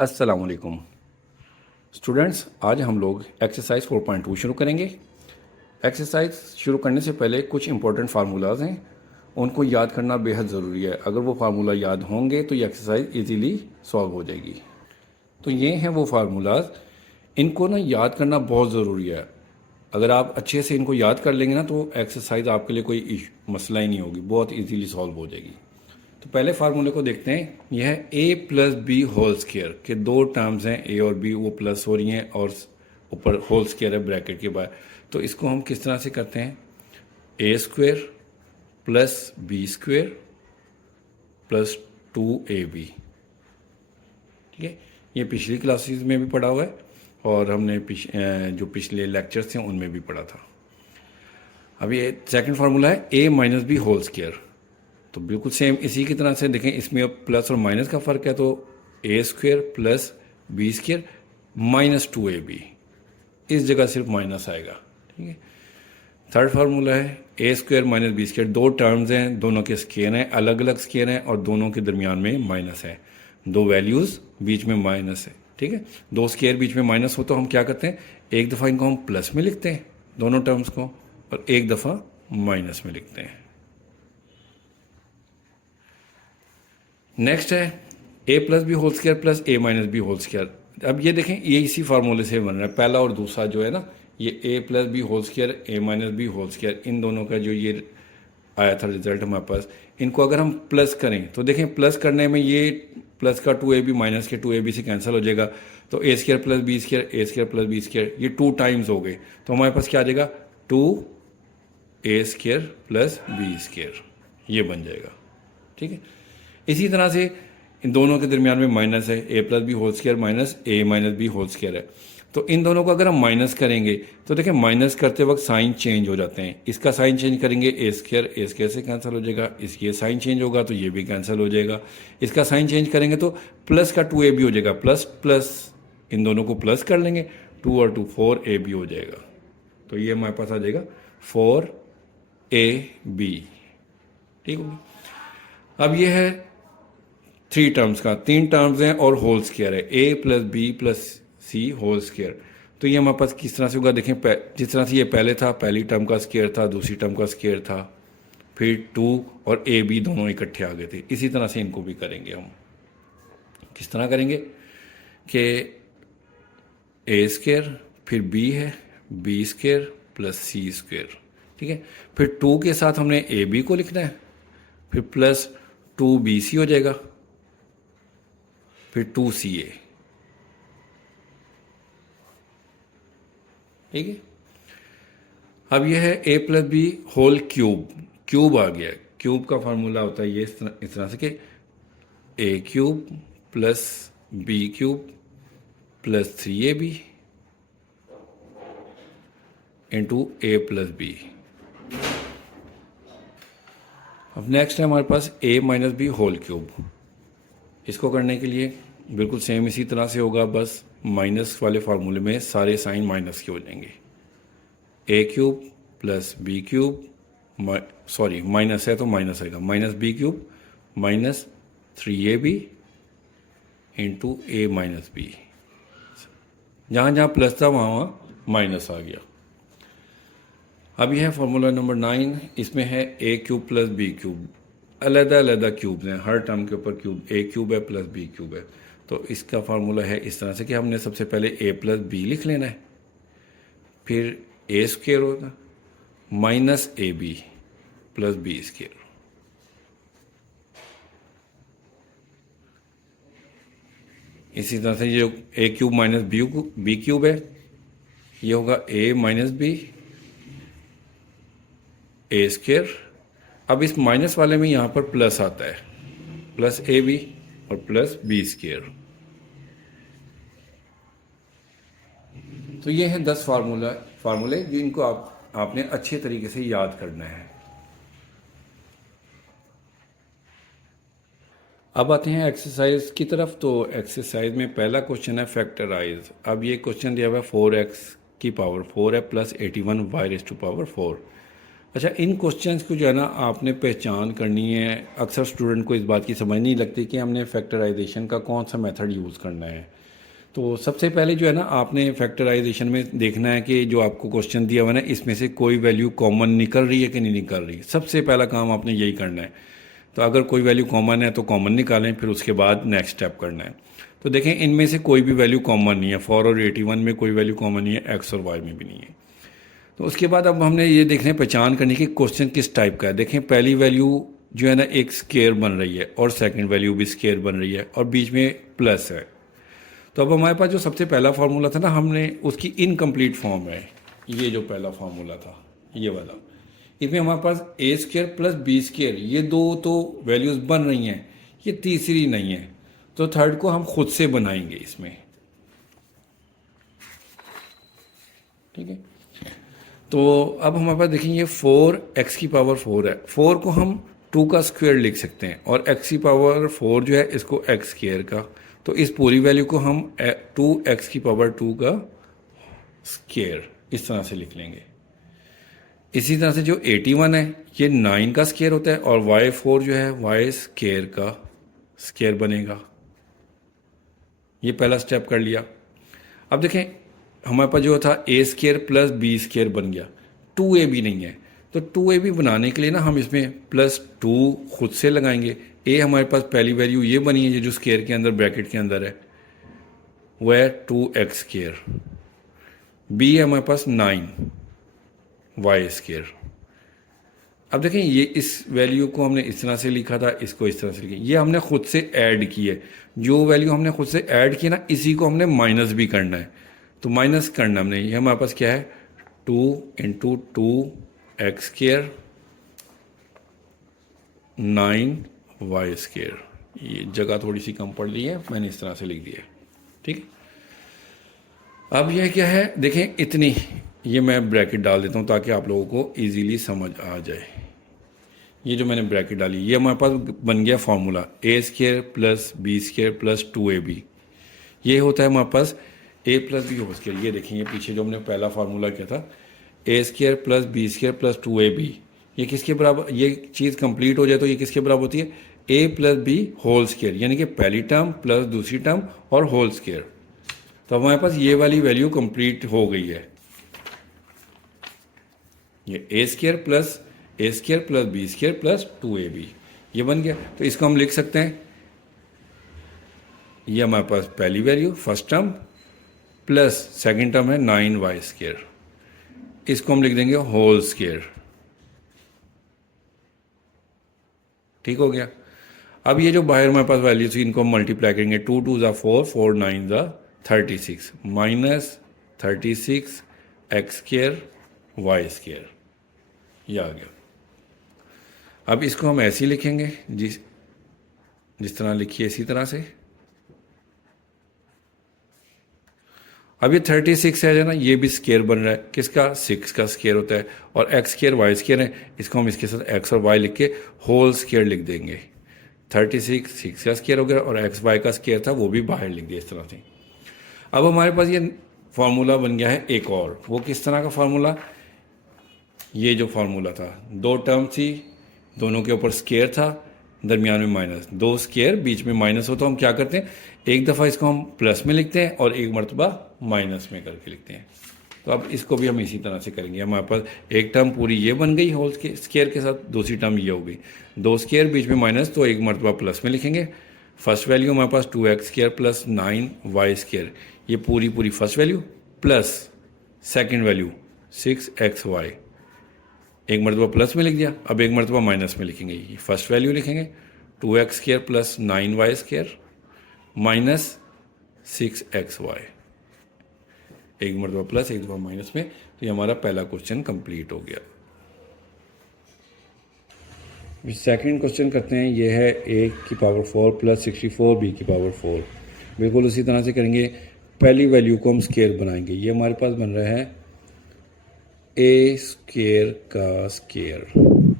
अस्सलाम वालेकुम स्टूडेंट्स, आज हम लोग एक्सरसाइज 4.2 शुरू करेंगे। एक्सरसाइज शुरू करने से पहले कुछ इंपॉर्टेंट फार्मूलाज हैं, उनको याद करना बेहद ज़रूरी है। अगर वो फार्मूला याद होंगे तो ये एक्सरसाइज इजीली सॉल्व हो जाएगी। तो ये हैं वो फार्मूलाज, इनको ना याद करना बहुत ज़रूरी है। अगर आप अच्छे से इनको याद कर लेंगे ना तो एक्सरसाइज आपके लिए कोई मसला ही नहीं होगी, बहुत इजीली सॉल्व हो जाएगी। तो पहले फार्मूले को देखते हैं। यह है a plus B whole square के दो टर्म्स हैं, ए और बी, वो प्लस हो रही हैं और ऊपर होल स्क्वायर है ब्रैकेट के बाद। तो इसको हम किस तरह से करते हैं, a square plus B square plus 2ab। ठीक है, ये पिछली क्लासेस में भी पढ़ा हुआ है और हमने जो पिछले लेक्चर्स थे उनमें भी पढ़ा था। अब ये सेकंड फार्मूला है a minus B whole square. तो बिल्कुल सेम इसी की तरह से देखें, इसमें अब प्लस और माइनस का फ़र्क है, तो a square plus B square minus 2ab, इस जगह सिर्फ माइनस आएगा। ठीक है, थर्ड फार्मूला है ए स्क्वायर माइनस बी स्क्वायर। दो टर्म्स हैं, दोनों के स्क्वायर हैं, अलग अलग स्क्वायर हैं और दोनों के दरमियान में माइनस है। दो वैल्यूज़ बीच में माइनस है। ठीक है, दो स्क्वायर बीच में माइनस हो तो हम क्या करते हैं, एक दफ़ा इनको हम प्लस में लिखते हैं दोनों टर्म्स को और एक दफ़ा माइनस में लिखते हैं। नेक्स्ट है a plus B whole square plus a minus B whole square. अब ये देखें, ये इसी फार्मूले से बन रहा है, पहला और दूसरा जो है ना, ये ए प्लस बी होल स्क्वायर ए माइनस बी होल स्क्वायर, इन दोनों का जो ये आया था रिजल्ट हमारे पास, इनको अगर हम प्लस करें तो देखें प्लस करने में ये प्लस का 2ab माइनस के 2ab से कैंसिल हो जाएगा। तो a square plus B square, a square plus B square, ये 2 टाइम्स हो गए, तो हमारे पास क्या आ जाएगा, 2a square plus B square, ये बन जाएगा। ठीक है, इसी तरह से इन दोनों के दरमियान में माइनस है, a plus B whole square minus a minus B whole square है। तो इन दोनों को अगर हम माइनस करेंगे तो देखें माइनस करते वक्त साइन चेंज हो जाते हैं। इसका साइन चेंज करेंगे, ए स्क्वायर से कैंसिल हो जाएगा, इसकी साइन चेंज होगा तो ये भी कैंसिल हो जाएगा। इसका साइन चेंज करेंगे तो प्लस का 2ab हो जाएगा, प्लस प्लस इन दोनों को प्लस कर लेंगे, 2 और 2 4ab हो जाएगा। तो ये हमारे पास आ जाएगा 4ab। ठीक होगी। अब ये है 3 टर्म्स का, 3 टर्म्स हैं और होल स्क्वायर है, a plus B plus C whole square. तो ये हमारे पास किस तरह से होगा, देखें जिस तरह से ये पहले था, पहली टर्म का स्क्वायर था, दूसरी टर्म का स्क्वायर था, फिर 2 और ए बी दोनों इकट्ठे आ गए थे। इसी तरह से इनको भी करेंगे हम। किस तरह करेंगे कि ए स्क्वायर फिर बी है, बी स्क्वायर प्लस सी स्क्वायर। ठीक है, फिर 2 के साथ हमने ए बी को लिखना है, फिर प्लस 2bc हो जाएगा, फिर 2ca। ठीक है, अब यह है a plus B whole cube. Cube आ गया, क्यूब का फार्मूला होता है ये इस तरह से कि a cube plus B cube plus 3ab into a plus B. अब नेक्स्ट है हमारे पास a minus B whole cube. इसको करने के लिए बिल्कुल सेम इसी तरह से होगा, बस माइनस वाले फार्मूले में सारे साइन माइनस के हो जाएंगे। A cube plus B cube, sorry minus है तो माइनस आएगा, minus B cube minus 3ab into a minus b. जहाँ जहाँ प्लस था वहाँ वहाँ माइनस आ गया। अब यह है फार्मूला नंबर 9। इसमें है ए क्यूब प्लस बी क्यूब, अलग अलग क्यूब्स हैं, हर टर्म के ऊपर क्यूब, ए क्यूब है प्लस बी क्यूब है। तो इसका फार्मूला है इस तरह से कि हमने सबसे पहले ए प्लस बी लिख लेना है, फिर ए स्क्वायर होगा minus A B plus B square. इसी तरह से ये A cube minus B cube है, ये होगा A minus B A square. अब इस माइनस वाले में यहाँ पर प्लस आता है, प्लस ए बी और प्लस बी स्क्वायर। तो ये हैं 10 फार्मूले जिनको आपने अच्छे तरीके से याद करना है। अब आते हैं एक्सरसाइज की तरफ। तो एक्सरसाइज में पहला क्वेश्चन है फैक्टराइज। अब ये क्वेश्चन दिया हुआ है 4x की पावर 4 है plus 81 y raise to power 4। अच्छा, इन क्वेश्चंस को जो है ना आपने पहचान करनी है। अक्सर स्टूडेंट को इस बात की समझ नहीं लगती कि हमने फैक्टराइजेशन का कौन सा मेथड यूज़ करना है। तो सबसे पहले जो है ना आपने फैक्टराइजेशन में देखना है कि जो आपको क्वेश्चन दिया हुआ है ना इसमें से कोई वैल्यू कॉमन निकल रही है कि नहीं निकल रही। सबसे पहला काम आपने यही करना है। तो अगर कोई वैल्यू कॉमन है तो कॉमन निकालें, फिर उसके बाद नेक्स्ट स्टेप करना है। तो देखें इनमें से कोई भी वैल्यू कॉमन नहीं है। 4 और 81 में कोई वैल्यू कॉमन नहीं है, एक्स और वाई में भी नहीं है। तो उसके बाद अब हमने ये देखना है, पहचान करनी कि क्वेश्चन किस टाइप का है। देखें पहली वैल्यू जो है ना एक स्केयर बन रही है और सेकंड वैल्यू भी स्केयर बन रही है और बीच में प्लस है। तो अब हमारे पास जो सबसे पहला फार्मूला था ना, हमने उसकी इनकम्प्लीट फॉर्म है। ये जो पहला फार्मूला था ये वाला, इसमें हमारे पास ए स्केयर प्लस बी स्केयर, ये दो तो वैल्यूज़ बन रही हैं, ये तीसरी नहीं है। तो थर्ड को हम खुद से बनाएंगे इसमें। ठीक है, तो अब हमारे पास देखेंगे 4x की पावर 4 है। 4 को हम 2 का स्क्वायर लिख सकते हैं और x की पावर 4 जो है इसको x स्क्वायर का। तो इस पूरी वैल्यू को हम 2x की पावर 2 का स्क्वायर इस तरह से लिख लेंगे। इसी तरह से जो 81 है ये 9 का स्क्वायर होता है और y4 जो है y स्क्वायर का स्क्वायर बनेगा। ये पहला स्टेप कर लिया। अब देखें हमारे पास जो था a square plus B square बन गया, 2ab नहीं है। तो 2ab बनाने के लिए ना हम इसमें +2 खुद से लगाएंगे। ए हमारे पास पहली वैल्यू ये बनी है, ये जो स्क्वायर के अंदर ब्रैकेट के अंदर है वह है 2x स्क्वायर। बी है हमारे पास 9y स्क्वायर। अब देखें ये इस वैल्यू को हमने इस तरह से लिखा था, इसको इस तरह से लिखा, ये हमने खुद से ऐड की है। जो वैल्यू हमने खुद से ऐड की ना इसी को हमने माइनस भी करना है। तो माइनस करना हमने, ये हमारे पास क्या है 2 × 2x स्क्वायर 9y स्क्वायर। ये जगह थोड़ी सी कम पड़ रही है, मैंने इस तरह से लिख दिया। ठीक, अब यह क्या है देखें इतनी, ये मैं ब्रैकेट डाल देता हूँ ताकि आप लोगों को इजीली समझ आ जाए। ये जो मैंने ब्रैकेट डाली ये हमारे पास बन गया formula a square plus B square plus 2ab। ये होता है हमारे पास a plus B whole square. ये देखेंगे पीछे जो हमने पहला फार्मूला किया था a square plus B square plus 2ab, ये किसके बराबर, ये चीज़ कंप्लीट हो जाए तो ये किसके बराबर होती है a plus B whole square, यानी कि पहली टर्म प्लस दूसरी टर्म और होल स्क्वायर। तो हमारे पास ये वाली वैल्यू कंप्लीट हो गई है। ये a square plus B square plus 2ab ये बन गया। तो इसको हम लिख सकते हैं, ये हमारे पास पहली value first term plus second term है 9y स्क्वायर, इसको हम लिख देंगे होल स्क्वायर। ठीक हो गया। अब ये जो बाहर हमारे पास वैल्यू थी इनको हम मल्टीप्लाई करेंगे, 2 2 ज़ा 4 4 9 ज़ा 36 minus 36 X square Y square, ये आ गया। अब इसको हम ऐसे ही लिखेंगे जिस तरह लिखिए इसी तरह से। अब ये 36 है ना, ये भी स्क्वायर बन रहा है, किसका 6 का स्क्वायर होता है और एक्स स्क्वायर वाई स्क्वायर है, इसको हम इसके साथ एक्स और वाई लिख के होल स्क्वायर लिख देंगे। 36 6 का स्क्वायर हो गया और एक्स वाई का स्क्वायर था वो भी बाहर लिख दिया इस तरह से। अब हमारे पास ये फार्मूला बन गया है एक और, वो किस तरह का फार्मूला, ये जो फार्मूला था दो टर्म थी, दोनों के ऊपर स्क्वायर था, दरमियान में माइनस, दो स्क्वायर बीच में माइनस हो तो हम क्या करते हैं एक दफ़ा इसको हम प्लस में लिखते हैं और एक मरतबा माइनस में करके लिखते हैं। तो अब इसको भी हम इसी तरह से करेंगे। हमारे पास एक टर्म पूरी ये बन गई होल के स्क्वायर के साथ, दूसरी टर्म ये हो गई, दो स्क्वायर बीच में माइनस तो एक मरतबा प्लस में लिखेंगे। फर्स्ट वैल्यू हमारे पास 2x square plus 9y square, ये पूरी first value plus second value 6xy, एक मरतबा प्लस में लिख दिया, अब एक मरतबा माइनस में लिखेंगे। ये फर्स्ट वैल्यू लिखेंगे 2x square plus 9y square minus 6xy, एक मरतबा प्लस एक दफ़ा माइनस में। तो ये हमारा पहला क्वेश्चन कंप्लीट हो गया। सेकंड क्वेश्चन करते हैं, ये है a की पावर 4 प्लस 64 b की पावर 4। बिल्कुल उसी तरह से करेंगे, पहली वैल्यू को हम स्क्वायर बनाएंगे। ये हमारे पास बन रहा है a स्क्वायर का स्क्वायर,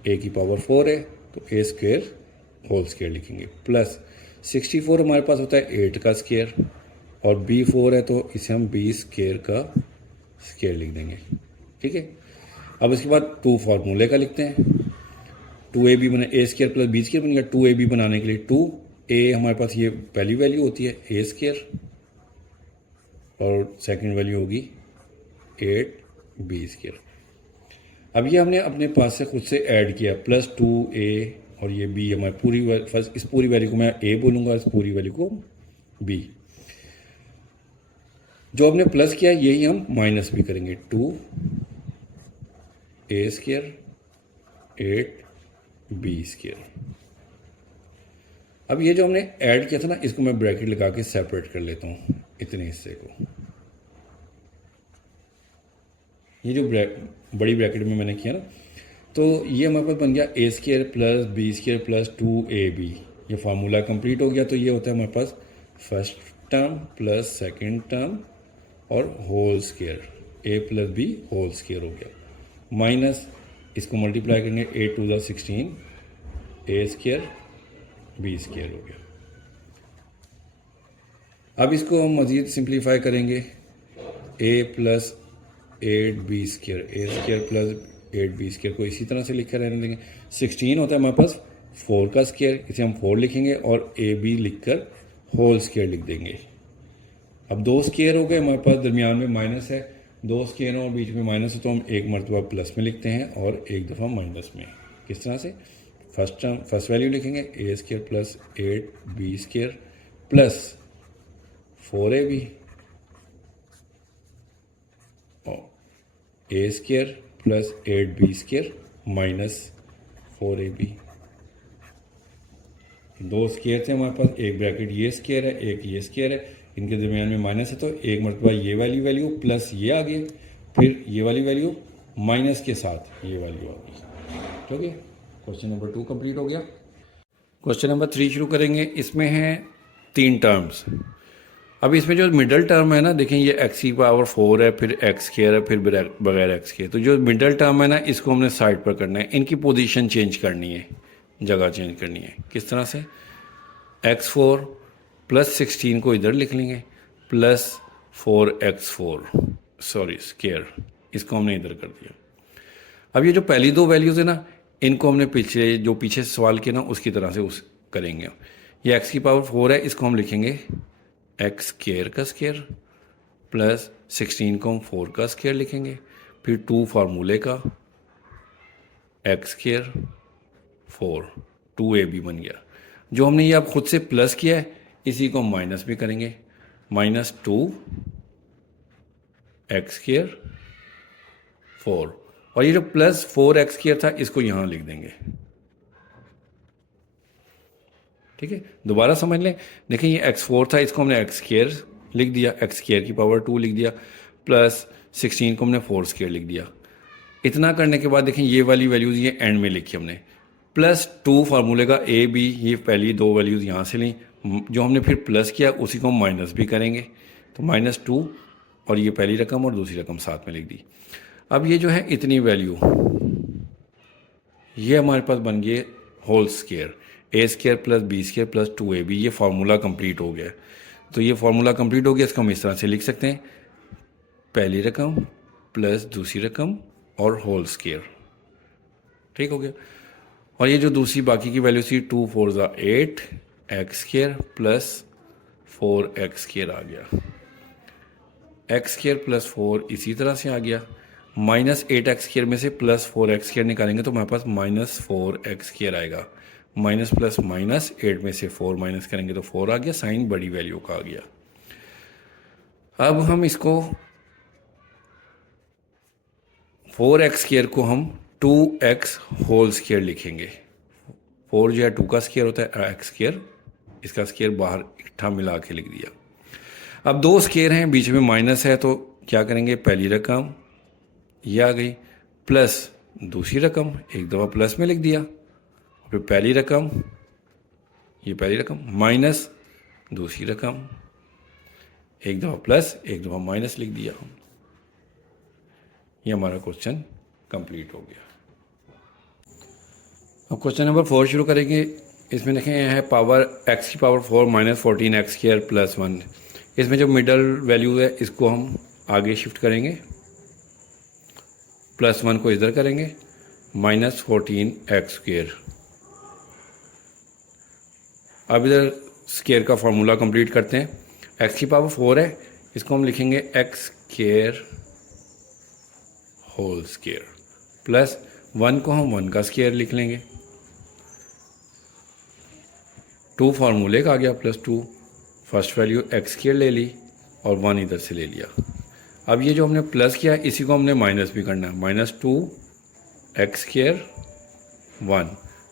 a की पावर 4 है तो a स्क्वायर होल स्क्वायर लिखेंगे, प्लस 64 हमारे पास होता है 8 का स्क्वायर और b 4 है तो इसे हम b स्क्वायर का स्क्वायर लिख देंगे। ठीक है, अब इसके बाद 2 फार्मूले का लिखते हैं। 2ab बना ए स्केयर प्लस बी स्केयर बन गया। 2ab बनाने के लिए 2a हमारे पास ये पहली वैल्यू होती है ए स्केयर और सेकंड वैल्यू होगी 8b स्केयर। अब ये हमने अपने पास से खुद से ऐड किया प्लस 2a और ये b हमारी पूरी फर्स्ट इस पूरी वैल्यू को मैं a बोलूँगा, इस पूरी वैल्यू को b। जो हमने प्लस किया यही हम माइनस भी करेंगे। 2a square 8b square. अब ये जो हमने ऐड किया था ना, इसको मैं ब्रैकेट लगा के सेपरेट कर लेता हूँ इतने हिस्से को। ये जो बड़ी ब्रैकेट में मैंने किया ना, तो ये हमारे पास बन गया a square plus b square plus 2ab। ये फार्मूला कंप्लीट हो गया। तो ये होता है हमारे पास first term plus second term और whole square, a plus B whole square हो गया, माइनस इसको मल्टीप्लाई करेंगे 8 to the 16 a square b square हो गया। अब इसको हम मज़ीद सिंप्लीफाई करेंगे। a plus 8b square, a square plus 8b square को इसी तरह से लिख कर रहने देंगे। 16 होता है हमारे पास 4 का स्केयर, इसे हम 4 लिखेंगे और ab लिखकर होल स्केयर लिख देंगे। अब 2 स्केयर हो गए, हमारे पास दरमियान में माइनस है। 2 स्केयर और बीच में माइनस है तो हम एक मरतबा प्लस में लिखते हैं और एक दफ़ा माइनस में। किस तरह से? फर्स्ट वैल्यू लिखेंगे a square plus 8b square plus 4ab और a square plus 8b square minus 4ab। 2 square थे हमारे पास, एक ब्रैकेट ये स्केयर है, एक ये स्केयर है, इनके दरमियान में माइनस है तो एक मरतबा ये वाली वैल्यू प्लस ये आ गई, फिर ये वाली वैल्यू माइनस के साथ ये वैल्यू आ गई। ठीक है, क्वेश्चन नंबर 2 कंप्लीट हो गया। क्वेश्चन नंबर 3 शुरू करेंगे। इसमें है 3 टर्म्स। अब इसमें जो मिडल टर्म है ना, देखें ये एक्स की पावर 4 है, फिर एक्स स्क्वायर है, फिर बगैर एक्स के। तो जो मिडल टर्म है ना, इसको हमने साइड पर करना है, इनकी पोजीशन चेंज करनी है, जगह चेंज करनी है। किस तरह से? x4 प्लस 16 को इधर लिख लेंगे प्लस 4x4 स्क्वायर, इसको हमने इधर कर दिया। अब ये जो पहली 2 वैल्यूज़ है ना, इनको हमने पीछे सवाल किया ना उसकी तरह से उस करेंगे। ये x की पावर 4 है, इसको हम लिखेंगे एक्स स्क्वायर का स्क्वायर प्लस 16 को हम 4 का स्क्वायर लिखेंगे, फिर 2 फार्मूले का एक्स स्क्वायर 4 2ab बन गया। जो हमने ये अब खुद से प्लस किया है इसी को हम माइनस भी करेंगे, माइनस 2 एक्स स्क्वायर 4 और ये जो प्लस 4x स्क्वायर था इसको यहाँ लिख देंगे। ठीक है, दोबारा समझ लें। देखिए ये x4 था, इसको हमने एक्स स्क्वायर लिख दिया, एक्स स्क्वायर की पावर 2 लिख दिया, प्लस 16 को हमने 4 स्क्वायर लिख दिया। इतना करने के बाद देखें ये वाली वैल्यूज़ ये एंड में लिखी हमने, प्लस 2 फार्मूले का a b, ये पहली 2 वैल्यूज़ यहाँ से ली, जो हमने फिर प्लस किया उसी को हम माइनस भी करेंगे, तो माइनस 2 और ये पहली रकम और दूसरी रकम साथ में लिख दी। अब ये जो है इतनी वैल्यू ये हमारे पास बन गए whole square, a square plus B square plus 2ab। ये फार्मूला कंप्लीट हो गया। तो ये फार्मूला कंप्लीट हो गया, इसको हम इस तरह से लिख सकते हैं, पहली रकम प्लस दूसरी रकम और होल स्क्वायर। ठीक हो गया। और ये जो दूसरी बाकी की वैल्यू थी 2 4 8 x square plus 4x square आ गया, एक्स स्क्वायर प्लस 4 इसी तरह से आ गया, माइनस 8x स्क्वायर में से प्लस 4x स्क्वायर निकालेंगे तो हमारे पास माइनस 4x स्क्वायर आएगा, माइनस प्लस माइनस 8 में से 4 माइनस करेंगे तो 4 आ गया, साइन बड़ी वैल्यू का आ गया। अब हम इसको 4x स्क्वायर को हम 2x होल स्क्वायर लिखेंगे। 4 जो है 2 का स्क्वायर होता है, x स्क्वायर, इसका स्क्वायर बाहर इकट्ठा मिला के लिख दिया। अब 2 स्क्वायर हैं, बीच में माइनस है तो क्या करेंगे, पहली रकम ये आ गई प्लस दूसरी रकम एक दफ़ा प्लस में लिख दिया, फिर पहली रकम ये पहली रकम माइनस दूसरी रकम एक दफ़ा प्लस एक दफ़ा माइनस लिख दिया। ये हमारा क्वेश्चन कंप्लीट हो गया। अब क्वेश्चन नंबर 4 शुरू करेंगे। इसमें देखें है पावर x की power 4 minus 14x square plus 1। इसमें जो मिडल वैल्यू है इसको हम आगे शिफ्ट करेंगे, प्लस 1 को इधर करेंगे, -14x²। अब इधर स्केयर का फार्मूला कंप्लीट करते हैं। x की पावर 4 है, इसको हम लिखेंगे x² होल स्केयर, प्लस 1 को हम 1 का स्केयर लिख लेंगे। 2 फार्मूले का आ गया, +2, फर्स्ट वैल्यू x² ले ली और 1 इधर से ले लिया। अब ये जो हमने प्लस किया है इसी को हमने माइनस भी करना है, -2x² 1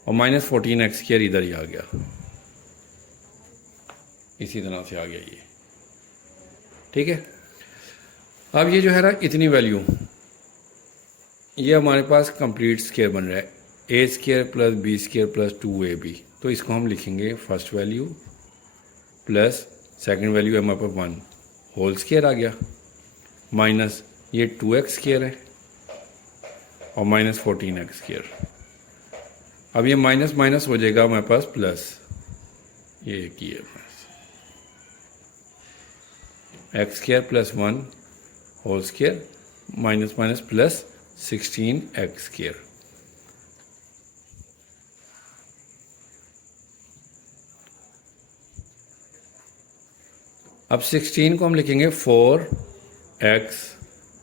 और -14x² इधर ही आ गया, इसी तरह से आ गया ये, ठीक है। अब ये जो है ना इतनी वैल्यू, ये हमारे पास कंप्लीट स्केयर बन रहा है, a² + b² + 2ab। तो इसको हम लिखेंगे first value plus second value है हमारे पास 1 होल स्केयर आ गया, माइनस ये 2x² है और -14x²। अब ये माइनस माइनस हो जाएगा हमारे पास प्लस, ये एक ही है x² + 1 whole square minus minus plus 16x²। अब 16 को हम लिखेंगे 4x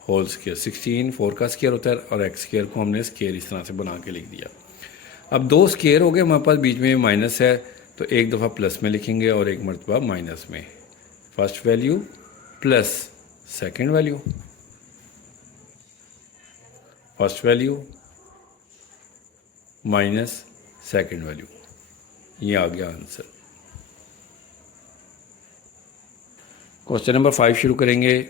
होल स्केयर, 16 4 का स्केयर होता है और x² को हमने स्केयर इस तरह से बना के लिख दिया। अब 2 स्केयर हो गए हमारे पास, बीच में माइनस है तो एक दफ़ा प्लस में लिखेंगे और एक मरतबा माइनस में। First value plus second value, first value minus second value, ये आ गया आंसर। क्वेश्चन नंबर 5 शुरू करेंगे।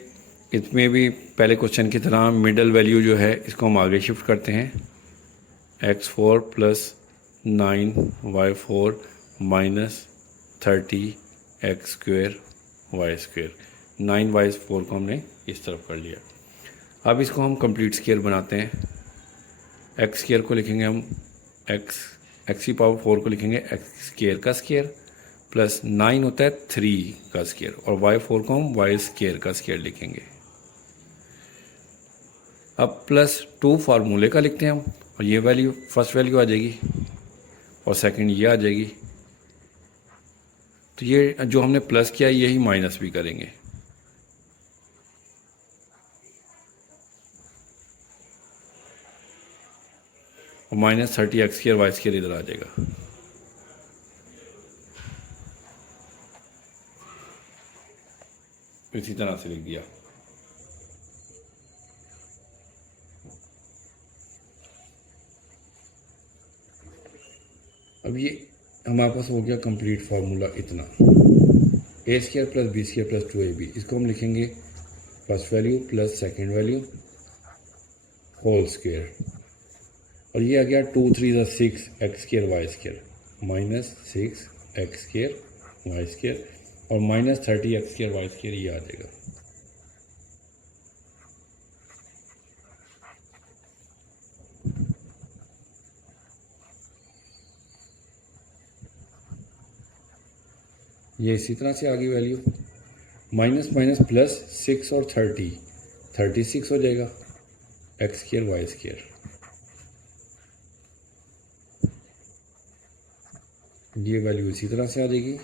इसमें भी पहले क्वेश्चन की तरह मिडल वैल्यू जो है इसको हम आगे शिफ्ट करते हैं, x4 + 9y4 - 30x² y²। 9y4 को हमने इस तरफ कर लिया। अब इसको हम कंप्लीट स्केयर बनाते हैं। x² को लिखेंगे हम x की पावर 4 को लिखेंगे x² का स्केयर, प्लस 9 होता है 3 का स्केयर और y4 को हम y² का स्केयर लिखेंगे। अब +2 फार्मूले का लिखते हैं हम, और ये वैल्यू फर्स्ट वैल्यू आ जाएगी और सेकंड ये आ जाएगी। तो ये जो हमने प्लस किया यही माइनस भी करेंगे। और -30x² y² इधर आ जाएगा। इसी तरह से लिख दिया। अब ये हमारे पास हो गया कंप्लीट फार्मूला इतना, a² + b² + 2ab। इसको हम लिखेंगे first value plus second value whole square, और ये आ गया 2 3 6 x² y² -6x² y² और -30x² y² ये आ जाएगा। ये इसी तरह से आ गई वैल्यू, माइनस माइनस प्लस 6 और 36 हो जाएगा x² y²। ये वैल्यू इसी तरह से आ जाएगी।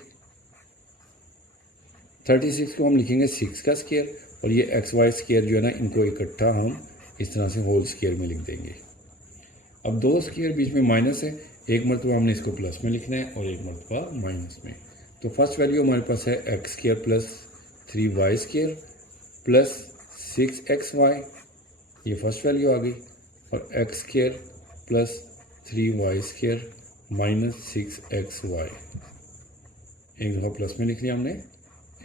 36 को हम लिखेंगे 6 का स्क्वायर, और ये xy² जो है ना इनको इकट्ठा हम इस तरह से होल स्क्वायर में लिख देंगे। अब दो स्क्वायर बीच में माइनस है, एक मरतबा हमने इसको प्लस में लिखना है और एक मरतबा माइनस में। तो फर्स्ट वैल्यू हमारे पास है x² + 3y² + 6xy, ये फर्स्ट वैल्यू आ गई, और x² + 3y² - 6xy। एक दफ़ा प्लस में लिख लिया हमने,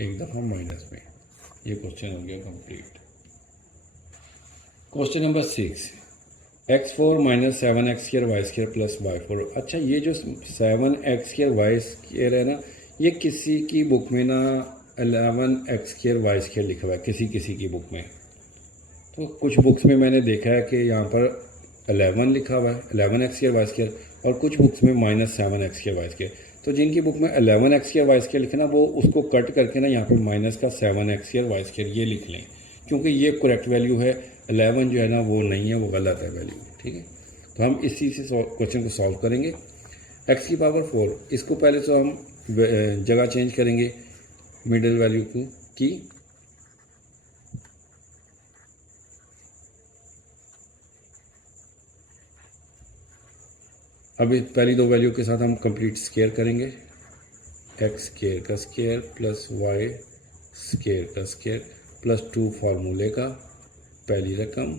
एक दफ़ा माइनस में। ये क्वेश्चन हो गया complete. Question number 6, x4 - 7x² y² + y4। अच्छा, ये जो 7x² y² है ना, ये किसी की बुक में ना 11x² y² लिखा हुआ है, किसी की बुक में। तो कुछ बुक्स में मैंने देखा है कि यहाँ पर 11 लिखा हुआ है, 11x² y², और कुछ बुक्स में -7x² y²। तो जिनकी बुक में 11x² y² लिखे ना, वो उसको कट करके ना यहाँ पर माइनस का 7x² y² ये लिख लें, क्योंकि ये करेक्ट वैल्यू है, 11 जो है ना वो नहीं है, वो गलत है वैल्यू, ठीक है। तो हम इस चीज़ से क्वेश्चन को सॉल्व करेंगे। x की पावर 4, इसको पहले तो हम जगह चेंज करेंगे मिडिल वैल्यू की। अभी पहली दो वैल्यू के साथ हम कंप्लीट स्केयर करेंगे, एक्स स्केयर का स्केयर प्लस वाई स्केयर का स्केयर प्लस 2 फार्मूले का पहली रकम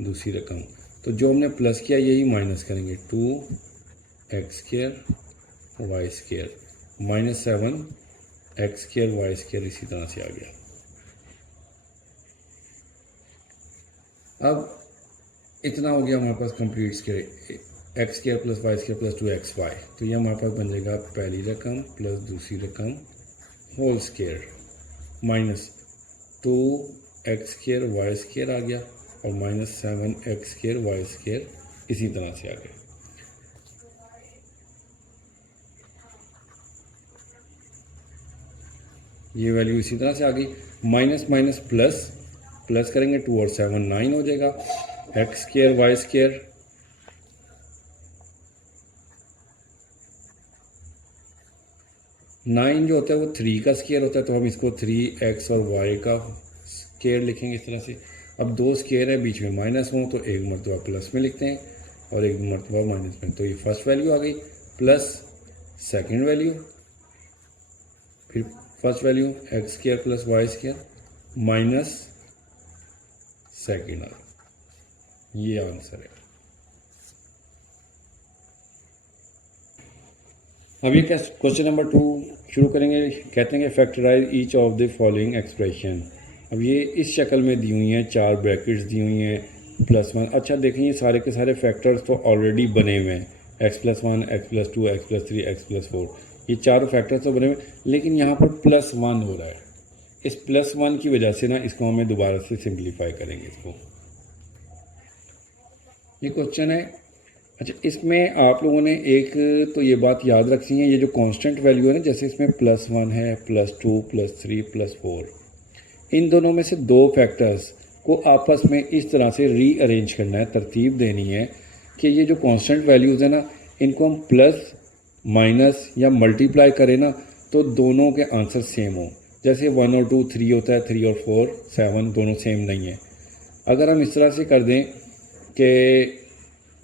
दूसरी रकम। तो जो हमने प्लस किया यही माइनस करेंगे, 2 x square y square -7 x square y square, इसी तरह से आ गया। अब इतना हो गया हमारे पास complete square, x square plus y square plus 2xy। तो ये हमारे पास बन जाएगा पहली रकम प्लस दूसरी रकम whole square minus 2 x square y square आ गया और -7 एक्स स्केयर वाई स्केयर इसी तरह से आ गया। ये वैल्यू इसी तरह से आ गई। माइनस माइनस प्लस, प्लस करेंगे 2 और 7 9 हो जाएगा, एक्स स्केयर वाई स्केयर 9 जो होता है वो 3 का स्केयर होता है, तो हम इसको 3x और y का स्केयर लिखेंगे इस तरह से। अब दो स्केयर है बीच में माइनस हो तो एक मरतबा प्लस में लिखते हैं और एक मरतबा माइनस में। तो ये फर्स्ट वैल्यू आ गई प्लस सेकंड वैल्यू, फिर first value x square plus y square minus second आ गया। ये आंसर है। अब ये क्वेश्चन नंबर 2 शुरू करेंगे। कहते हैं कि factorise each of the following expression. अब ये इस शक्ल में दी हुई हैं, 4 ब्रैकेट्स दी हुई हैं +1। अच्छा देखें ये सारे के सारे फैक्टर्स तो ऑलरेडी बने हुए हैं, x+1 x+2 x+3 x+4, ये चारों फैक्टर्स तो बने हुए, लेकिन यहाँ पर +1 हो रहा है। इस +1 की वजह से ना इसको हमें दोबारा से सिंप्लीफाई करेंगे इसको। ये क्वेश्चन है। अच्छा इसमें आप लोगों ने एक तो ये बात याद रखनी है, ये जो कांस्टेंट वैल्यू है ना, जैसे इसमें +1 है, +2 +3 +4, इन दोनों में से दो फैक्टर्स को आपस में इस तरह से रीअरेंज करना है, तरतीब देनी है कि ये जो कांस्टेंट वैल्यूज़ है ना, इनको हम प्लस माइनस या मल्टीप्लाई करें ना तो दोनों के आंसर सेम हो। जैसे 1 और 2 3 होता है, 3 और 4 7 दोनों सेम नहीं है। अगर हम इस तरह से कर दें कि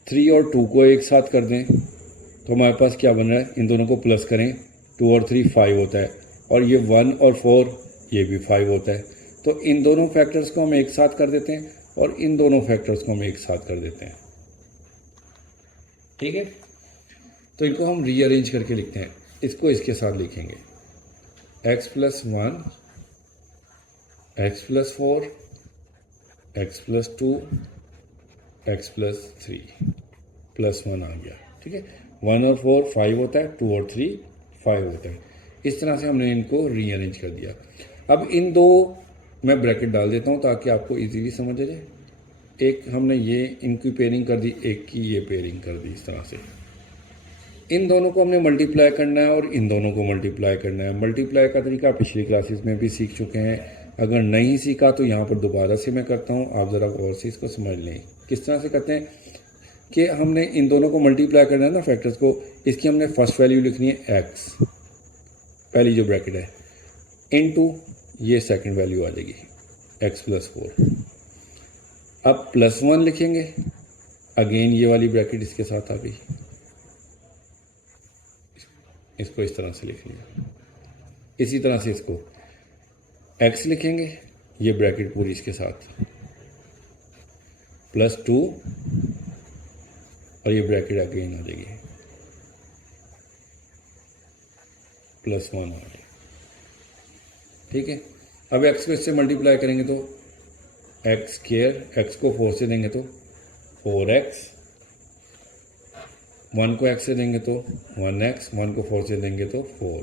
3 और 2 को एक साथ कर दें तो हमारे पास क्या बन रहा है, इन दोनों को प्लस करें, 2 और 3 5 होता है, और ये 1 और 4 ये भी 5 होता है। तो इन दोनों फैक्टर्स को हम एक साथ कर देते हैं और इन दोनों फैक्टर्स को हम एक साथ कर देते हैं, ठीक है। तो इनको हम रीअरेंज करके लिखते हैं। इसको इसके साथ लिखेंगे x+1 x+4 x+2 x+3 +1 आ गया, ठीक है। 1 और 4 5 होता है, 2 और 3 5 होता है। इस तरह से हमने इनको रीअरेंज कर दिया। अब इन दो मैं ब्रैकेट डाल देता हूँ ताकि आपको इजीली समझ आ जाए। एक हमने ये इनकी पेयरिंग कर दी, एक की ये पेयरिंग कर दी। इस तरह से इन दोनों को हमने मल्टीप्लाई करना है और इन दोनों को मल्टीप्लाई करना है। मल्टीप्लाई का तरीका पिछली क्लासेस में भी सीख चुके हैं, अगर नहीं सीखा तो यहाँ पर दोबारा से मैं करता हूँ, आप ज़रा गौर से इसको समझ लें। किस तरह से करते हैं कि हमने इन दोनों को मल्टीप्लाई करना है ना फैक्टर्स को, इसकी हमने फर्स्ट वैल्यू लिखनी है x, पहली जो ब्रैकेट है, इनटू ये सेकंड वैल्यू आ जाएगी x+4। अब +1 लिखेंगे, अगेन ये वाली ब्रैकेट इसके साथ आ गई, इसको इस तरह से लिख लिया। इसी तरह से इसको x लिखेंगे, ये ब्रैकेट पूरी इसके साथ, +2 और ये ब्रैकेट अगेन आ जाएगी, +1 आ जाएगी, ठीक है। अब x को इससे मल्टीप्लाई करेंगे तो एक्स स्केयर, x को 4 से देंगे तो 4x, 1 को x से देंगे तो 1x, 1 को 4 से देंगे तो 4,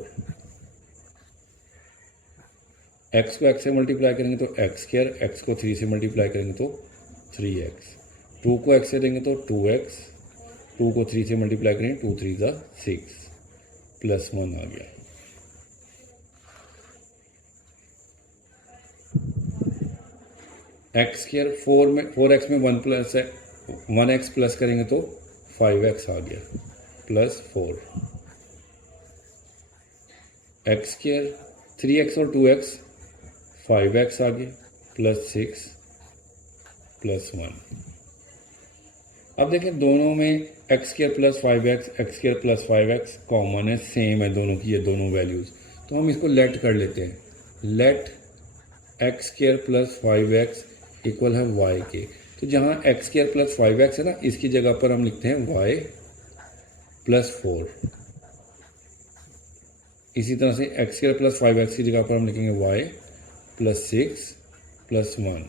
x को x से मल्टीप्लाई करेंगे तो एक्स स्केयर, x को 3 से मल्टीप्लाई करेंगे तो 3x, 2 को x से देंगे तो 2x, 2 को 3 से मल्टीप्लाई करेंगे 2 3 ज़ा 6, +1 आ गया। एक्स स्केयर 4x में 1 प्लस है, 1x प्लस करेंगे तो 5x आ गया प्लस 4। एक्स स्केयर 3x और 2x 5x आ गया प्लस 6 प्लस 1। अब देखें दोनों में x square plus 5x x square plus 5x common है, सेम है दोनों की, ये दोनों वैल्यूज़। तो हम इसको लेट कर लेते हैं। Let x square plus 5x equal है y के। तो जहाँ एक्स स्केयर प्लस 5x है ना, इसकी जगह पर हम लिखते हैं y प्लस 4। इसी तरह से एक्स स्केयर प्लस 5x की जगह पर हम लिखेंगे y प्लस 6 प्लस 1।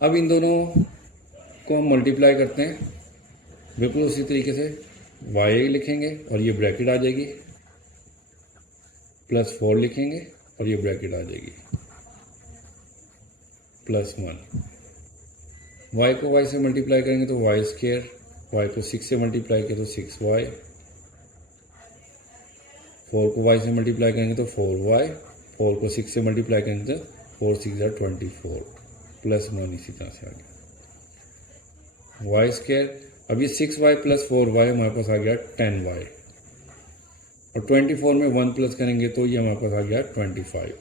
अब इन दोनों को हम मल्टीप्लाई करते हैं बिल्कुल उसी तरीके से, y लिखेंगे और ये ब्रैकेट आ जाएगी, प्लस 4 लिखेंगे और ये ब्रैकेट आ जाएगी, प्लस 1। y को y से मल्टीप्लाई करेंगे तो y स्केयर, y को 6 से मल्टीप्लाई किया तो 6y, 4 को y से मल्टीप्लाई करेंगे तो 4y, 4 को 6 से मल्टीप्लाई करेंगे तो 4 6 24 प्लस 1। इसी तरह से आ गया वाई स्केयर। अब ये 6y प्लस 4y हमारे पास आ गया 10y, और 24 में 1 प्लस करेंगे तो ये हमारे पास आ गया 25।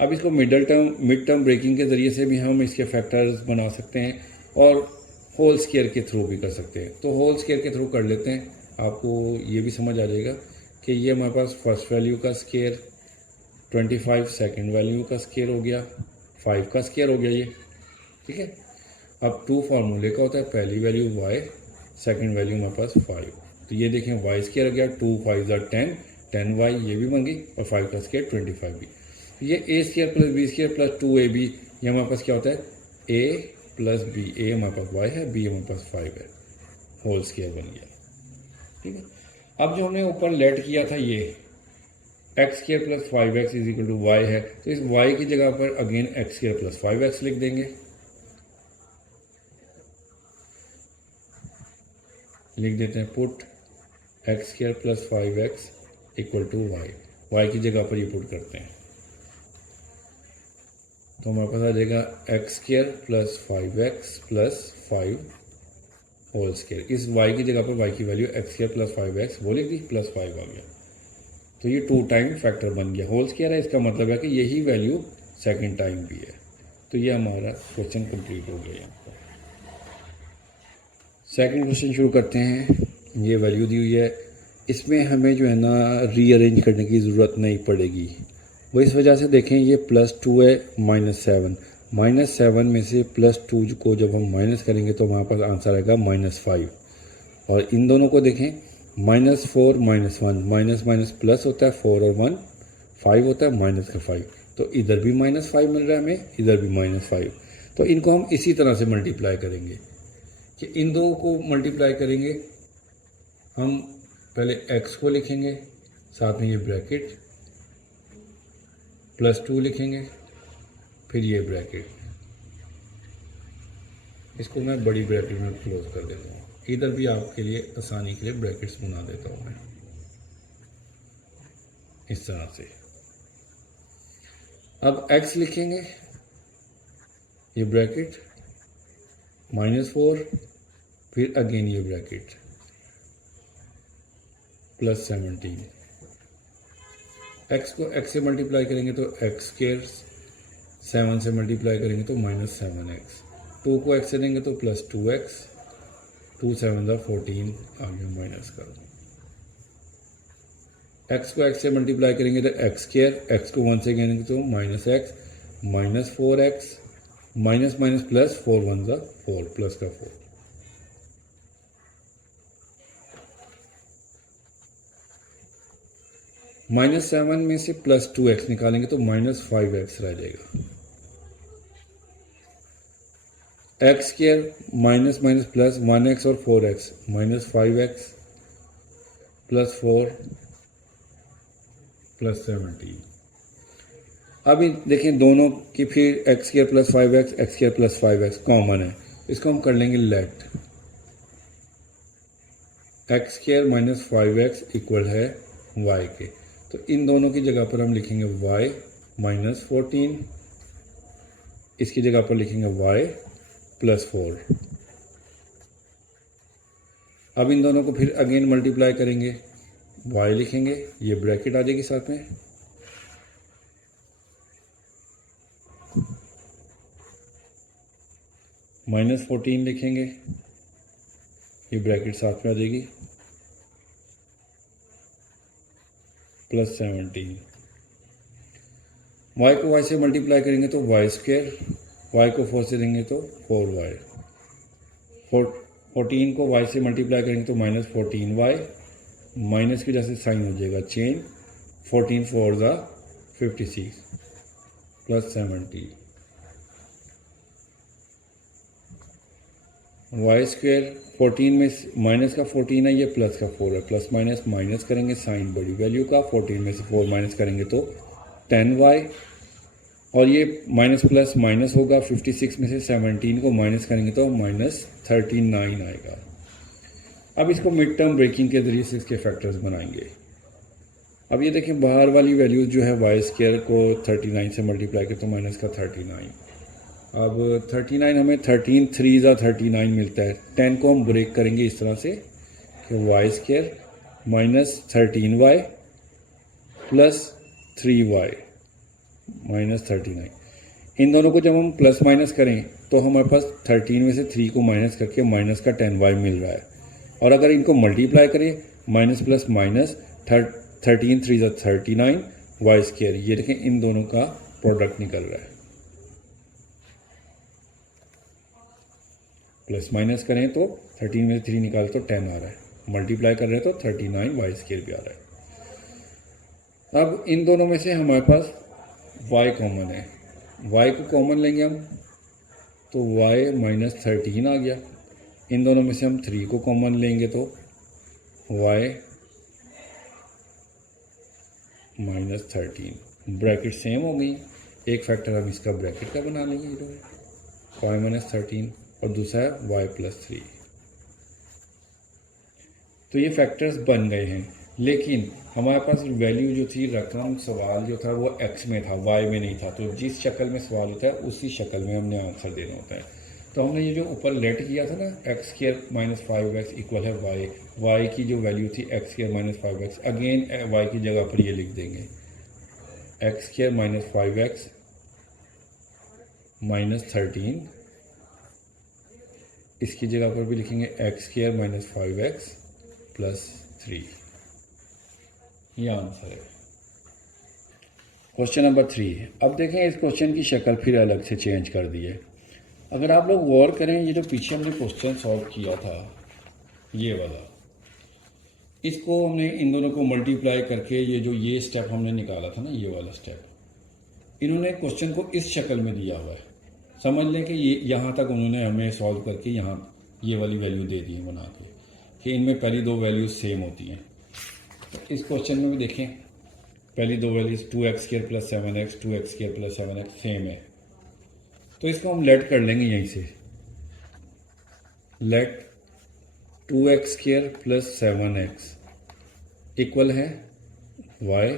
अब इसको मिड टर्म ब्रेकिंग के ज़रिए से भी हम इसके फैक्टर्स बना सकते हैं और होल स्केयर के थ्रू भी कर सकते हैं। तो होल स्केयर के थ्रू कर लेते हैं, आपको ये भी समझ आ जाएगा कि ये हमारे पास फर्स्ट वैल्यू का स्केयर, 25 सेकेंड वैल्यू का स्केयर हो गया, 5 का स्केयर हो गया ये, ठीक है। अब 2 फार्मूले का होता है, पहली वैल्यू y, सेकंड वैल्यू हमारे पास 5। तो ये देखें y स्केयर हो गया 2 5 10, 10y ये भी बन गई, और 5 का स्केयर 25 भी। ये a square plus b square plus 2ab, ये हमारे पास क्या होता है a प्लस b। a हमारे पास y है, b हमारे पास 5 है, होल स्केयर बन गया, ठीक है। अब जो हमने ऊपर लेट किया था ये x square plus 5x is equal to y है, तो इस y की जगह पर again x square plus 5x लिख देंगे, लिख देते हैं put x square plus 5x equal to y की जगह पर ये पुट करते हैं तो हमारे पास आ जाएगा x square plus 5x plus 5 whole square. इस y की जगह पर y की value x square plus 5x वो लिख दी, प्लस 5 आ गया, तो ये 2 टाइम फैक्टर बन गया। होल स्केयर है, इसका मतलब है कि यही वैल्यू सेकेंड टाइम भी है। तो ये हमारा क्वेश्चन कंप्लीट हो गया। सेकंड क्वेश्चन शुरू करते हैं। ये वैल्यू दी हुई है, इसमें हमें जो है ना रीअरेंज करने की ज़रूरत नहीं पड़ेगी। वो इस वजह से देखें ये +2 है -7, -7 में से +2 को जब हम माइनस करेंगे तो हमारे पास आंसर आएगा -5। और इन दोनों को देखें -4 -1, माइनस माइनस प्लस होता है, 4 और 1 5 होता है, माइनस का 5, तो इधर भी -5 मिल रहा है हमें, इधर भी -5। तो इनको हम इसी तरह से मल्टीप्लाई करेंगे कि इन दो को मल्टीप्लाई करेंगे। हम पहले x को लिखेंगे, साथ में ये ब्रैकेट, +2 लिखेंगे, फिर ये ब्रैकेट, इसको मैं बड़ी ब्रैकेट में क्लोज कर देता हूँ। इधर भी आपके लिए आसानी के लिए ब्रैकेट्स बना देता हूँ मैं इस तरह से। अब x लिखेंगे, ये ब्रैकेट, -4, फिर अगेन ये ब्रैकेट, +17। x को x से मल्टीप्लाई करेंगे तो x स्क्वायर, 7 से मल्टीप्लाई करेंगे तो -7x, 2 को x से देंगे तो +2x, 2 7 14 आ गया माइनस का। x को x से मल्टीप्लाई करेंगे तो x स्क्वायर, x को 1 से करेंगे तो -x, -4x, minus minus plus, 4 1 4, plus का 4। -7 में से +2x निकालेंगे तो -5x रह जाएगा। X square minus minus plus, 1x और 4x, -5x प्लस 4 प्लस 17। अब देखें दोनों की फिर x square plus 5x, x square plus 5x common है, इसको हम कर लेंगे let x square minus 5x equal है y के। तो इन दोनों की जगह पर हम लिखेंगे y -14 इसकी जगह पर लिखेंगे y प्लस 4। अब इन दोनों को फिर अगेन मल्टीप्लाई करेंगे, y लिखेंगे, ये ब्रैकेट आ जाएगी साथ में, -14 लिखेंगे, ये ब्रैकेट साथ में आ जाएगी, +17। y को y से मल्टीप्लाई करेंगे तो y स्क्वायर, y को 4 से देंगे तो 4y, 14 को y से मल्टीप्लाई करेंगे तो -14y, माइनस की वजह से साइन हो जाएगा चेंज, 14 4 ज़ा 56 +70, वाई स्क्वेयर 14 में माइनस का 14 है, ये प्लस का 4 है, प्लस माइनस माइनस करेंगे साइन बड़ी वैल्यू का, 14 में से 4 माइनस करेंगे तो 10y, और ये माइनस प्लस माइनस होगा, 56 में से 17 को माइनस करेंगे तो -39 आएगा। अब इसको मिड टर्म ब्रेकिंग के ज़रिए से इसके फैक्टर्स बनाएंगे। अब ये देखें बाहर वाली वैल्यूज जो है वाई स्क्वायर को 39 से मल्टीप्लाई करें तो माइनस का 39, अब 39 हमें 13 3 ज़ा 39 मिलता है। 10 को हम ब्रेक करेंगे इस तरह से कि Y square -13y plus 3y -39, इन दोनों को जब हम प्लस माइनस करें तो हमारे पास 13 में से 3 को माइनस करके माइनस का 10y मिल रहा है, और अगर इनको मल्टीप्लाई करें माइनस प्लस माइनस 13 3 ज़ा 39 वाई स्क्वायर, ये देखें इन दोनों का प्रोडक्ट निकल रहा है। प्लस माइनस करें तो 13 में से 3 निकाल तो 10 आ रहा है, मल्टीप्लाई कर रहे हैं तो 39 वाई स्क्वायर भी आ रहा है। अब इन दोनों में से हमारे पास y कॉमन है, y को कॉमन लेंगे हम तो y -13 आ गया। इन दोनों में से हम 3 को कॉमन लेंगे तो y -13, ब्रैकेट सेम हो गई। एक फैक्टर हम इसका ब्रैकेट का बना लेंगे, जो है y -13 और दूसरा है y + 3। तो ये फैक्टर्स बन गए हैं, लेकिन हमारे पास वैल्यू जो थी, रकम सवाल जो था वो x में था, y में नहीं था। तो जिस शक्ल में सवाल होता है उसी शक्ल में हमने आंसर देना होता है। तो हमने ये जो ऊपर लेट किया था ना, x² - 5x इक्वल है y की जो वैल्यू थी x² - 5x, अगेन y की जगह पर ये लिख देंगे x² - 5x -13, इसकी जगह पर भी लिखेंगे x² - 5x + 3। ये आंसर है क्वेश्चन नंबर 3। अब देखें इस क्वेश्चन की शक्ल फिर अलग से चेंज कर दी है। अगर आप लोग गौर करें, ये जो पीछे हमने क्वेश्चन सॉल्व किया था ये वाला, इसको हमने इन दोनों को मल्टीप्लाई करके ये स्टेप हमने निकाला था ना, ये वाला स्टेप, इन्होंने क्वेश्चन को इस शक्ल में दिया हुआ है। समझ लें कि ये यहाँ तक उन्होंने हमें सॉल्व करके यहाँ ये वाली वैल्यू दे दी है बना के, कि इनमें पहली दो वैल्यूज सेम होती हैं। तो इस क्वेश्चन में भी देखें, पहली दो values 2x² + 7x 2x² + 7x same है। तो इसको हम लेट कर लेंगे यहीं से, लेट 2x² + 7x इक्वल है y।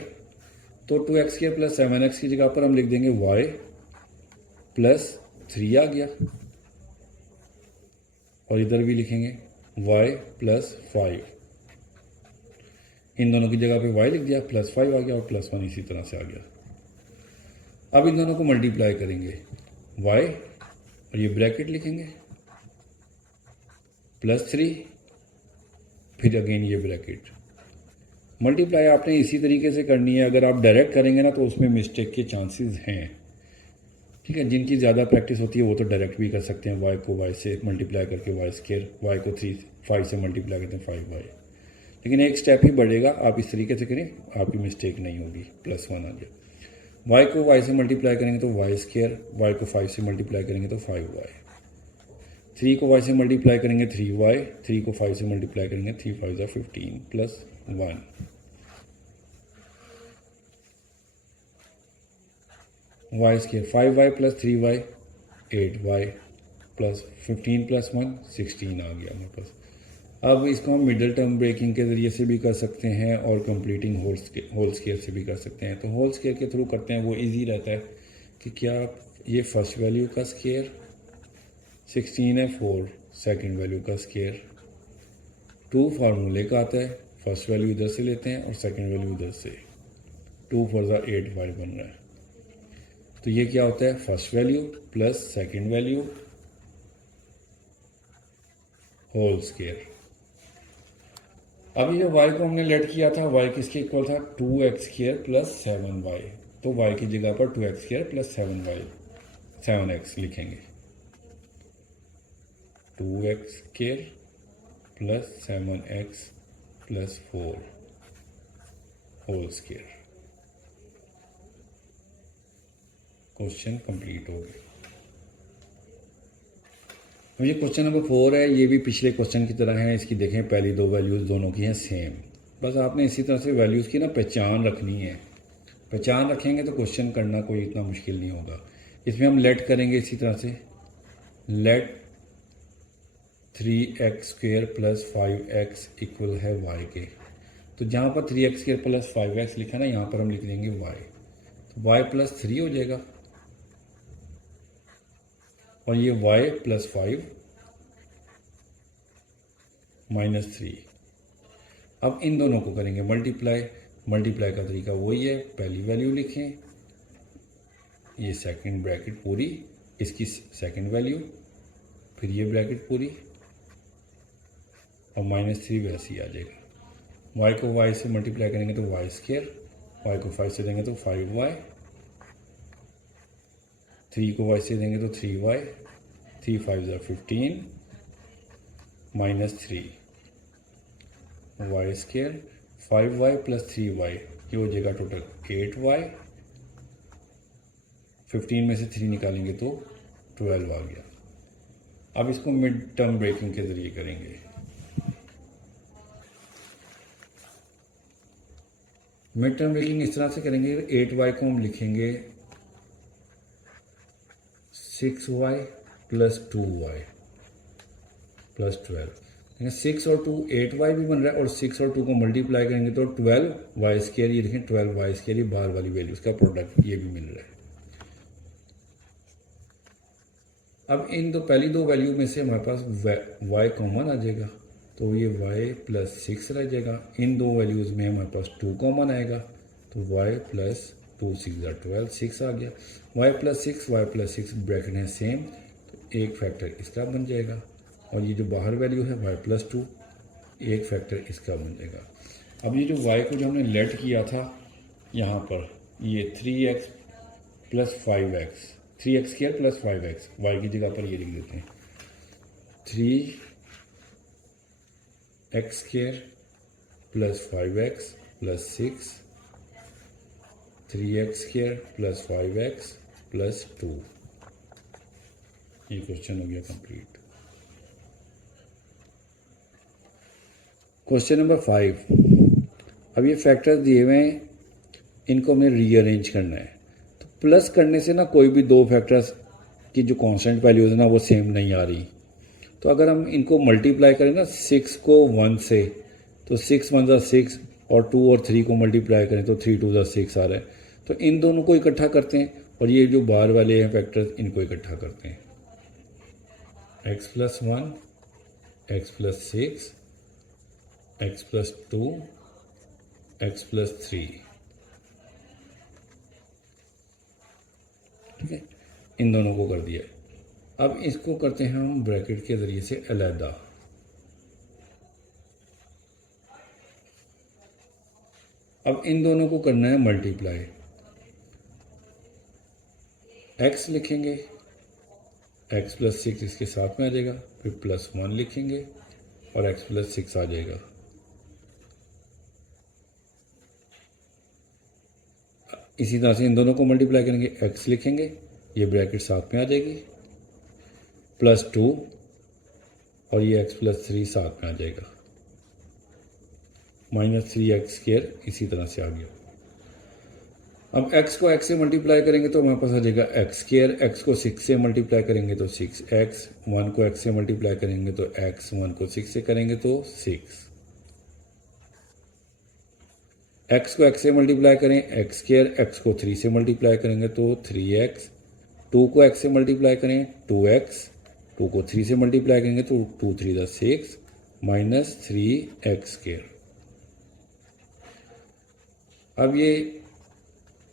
तो 2x² + 7x की जगह पर हम लिख देंगे y + 3 आ गया, और इधर भी लिखेंगे y + 5, इन दोनों की जगह पे y लिख दिया, +5 आ गया और +1 इसी तरह से आ गया। अब इन दोनों को मल्टीप्लाई करेंगे y, और ये ब्रैकेट लिखेंगे +3, फिर अगेन ये ब्रैकेट। मल्टीप्लाई आपने इसी तरीके से करनी है, अगर आप डायरेक्ट करेंगे ना तो उसमें मिस्टेक के चांसेस हैं, ठीक है। जिनकी ज़्यादा प्रैक्टिस होती है वो तो डायरेक्ट भी कर सकते हैं, y को y से मल्टीप्लाई करके y², y को 5 से मल्टीप्लाई करते हैं 5y, लेकिन एक स्टेप ही बढ़ेगा। आप इस तरीके से करें, आपकी मिस्टेक नहीं होगी, +1 आ गया। y को y से मल्टीप्लाई करेंगे तो y², y को 5 से मल्टीप्लाई करेंगे तो 5y, 3 को y से मल्टीप्लाई करेंगे 3y, 3 को 5 से मल्टीप्लाई करेंगे 3 5 = 15 + 1, y² 5y + 3y 8y + 15 + 1 16 आ गया हमारे पास। अब इसको हम मिडिल टर्म ब्रेकिंग के ज़रिए से भी कर सकते हैं और कंप्लीटिंग होल स्केयर से भी कर सकते हैं। तो होल स्केयर के थ्रू करते हैं, वो इजी रहता है कि क्या ये फर्स्ट वैल्यू का स्केयर, 16 है 4 सेकंड वैल्यू का स्केयर। 2 फार्मूले का आता है, फर्स्ट वैल्यू इधर से लेते हैं और सेकंड वैल्यू इधर से। 2 4 8 5 बन रहा है। तो ये क्या होता है, first value plus second value whole square. अभी जो y को हमने लेट किया था, y किसके इक्वल था, 2x स्केयर प्लस 7y। तो y की जगह पर 2x स्केयर प्लस 7x लिखेंगे। 2x square plus 7x plus 4 whole square. Question complete हो गया। अब ये क्वेश्चन नंबर 4 है, ये भी पिछले क्वेश्चन की तरह है। इसकी देखें पहली दो वैल्यूज़ दोनों की हैं सेम। बस आपने इसी तरह से वैल्यूज़ की ना पहचान रखनी है। पहचान रखेंगे तो क्वेश्चन करना कोई इतना मुश्किल नहीं होगा। इसमें हम लेट करेंगे इसी तरह से, let 3x square plus 5x equal है y के। तो जहाँ पर 3x स्क्वेयर प्लस 5x लिखा ना, यहाँ पर हम लिख देंगे y। तो y प्लस 3 हो जाएगा और ये y प्लस 5 माइनस 3। अब इन दोनों को करेंगे मल्टीप्लाई। मल्टीप्लाई का तरीका वही है, पहली वैल्यू लिखें, ये सेकंड ब्रैकेट पूरी, इसकी सेकंड वैल्यू, फिर ये ब्रैकेट पूरी और माइनस 3 वैसे ही आ जाएगा। y को y से मल्टीप्लाई करेंगे तो y स्क्वायर, y को 5 से देंगे तो 5y, 3 को y से देंगे तो 3y, 3 5 15 minus 3 y square, 5y plus 3y, ये हो जाएगा टोटल 8y। 15 में से 3 निकालेंगे तो 12 आ गया। अब इसको मिड टर्म ब्रेकिंग के ज़रिए करेंगे। मिड टर्म ब्रेकिंग इस तरह से करेंगे, 8y को हम लिखेंगे 6y प्लस 2y प्लस 12। 6 और 2 8y भी बन रहा है और 6 और 2 को मल्टीप्लाई करेंगे तो 12y स्क्वायर, ये देखें 12y स्क्वायर, ये बाहर वाली वैल्यू इसका प्रोडक्ट ये भी मिल रहा है। अब इन दो पहली दो वैल्यू में से हमारे पास y कॉमन आ जाएगा, तो ये y प्लस 6 रह जाएगा। इन दो वैल्यूज़ में हमारे पास 2 कॉमन आएगा, तो y प्लस 2 6 12, 6 आ गया। y प्लस 6 ब्रैकेट है सेम, तो एक फैक्टर इसका बन जाएगा और ये जो बाहर वैल्यू है y प्लस 2, एक फैक्टर इसका बन जाएगा। अब ये जो y को जो हमने लेट किया था यहाँ पर, ये 3x plus 5x, 3x square plus 5x, y की जगह पर ये लिख देते हैं 3x square plus 5x plus 6, 3x square plus 5x plus 2। ये क्वेश्चन हो गया कंप्लीट। Question number 5। अब ये फैक्टर्स दिए हुए हैं, इनको हमें रीअरेंज करना है। तो प्लस करने से ना कोई भी दो फैक्टर्स की जो कांस्टेंट वैल्यूज है ना वो सेम नहीं आ रही। तो अगर हम इनको मल्टीप्लाई करें ना 6 को 1 से, तो 6 1 ज़ा 6 और 2 और 3 को मल्टीप्लाई करें तो 3 2 ज़ा 6 आ रहा है। तो इन दोनों को इकट्ठा करते हैं और ये जो बाहर वाले हैं फैक्टर्स, इनको इकट्ठा करते हैं। x plus 1, x plus 6, x plus 2, x plus 3। ठीक है, इन दोनों को कर दिया। अब इसको करते हैं हम ब्रैकेट के ज़रिए से अलहदा। अब इन दोनों को करना है मल्टीप्लाई। x लिखेंगे, x प्लस 6 इसके साथ में आ जाएगा, फिर प्लस 1 लिखेंगे और x प्लस 6 आ जाएगा। इसी तरह से इन दोनों को मल्टीप्लाई करेंगे, x लिखेंगे, ये ब्रैकेट साथ में आ जाएगी, प्लस 2 और ये x प्लस 3 साथ में आ जाएगा, माइनस 3x स्क्वायर इसी तरह से आ गया। अब x को x से मल्टीप्लाई करेंगे तो हमारे पास आ जाएगा x स्क्वायर, x को 6 से मल्टीप्लाई करेंगे तो 6x, 1 को x से मल्टीप्लाई करेंगे तो x, 1 को 6 से करेंगे तो 6। x को x से मल्टीप्लाई करें x स्क्वायर, x को 3 से मल्टीप्लाई करेंगे तो 3x, 2 को x से मल्टीप्लाई करें 2x, 2 को 3 से मल्टीप्लाई करेंगे तो 2 3 6 माइनस 3x²। अब ये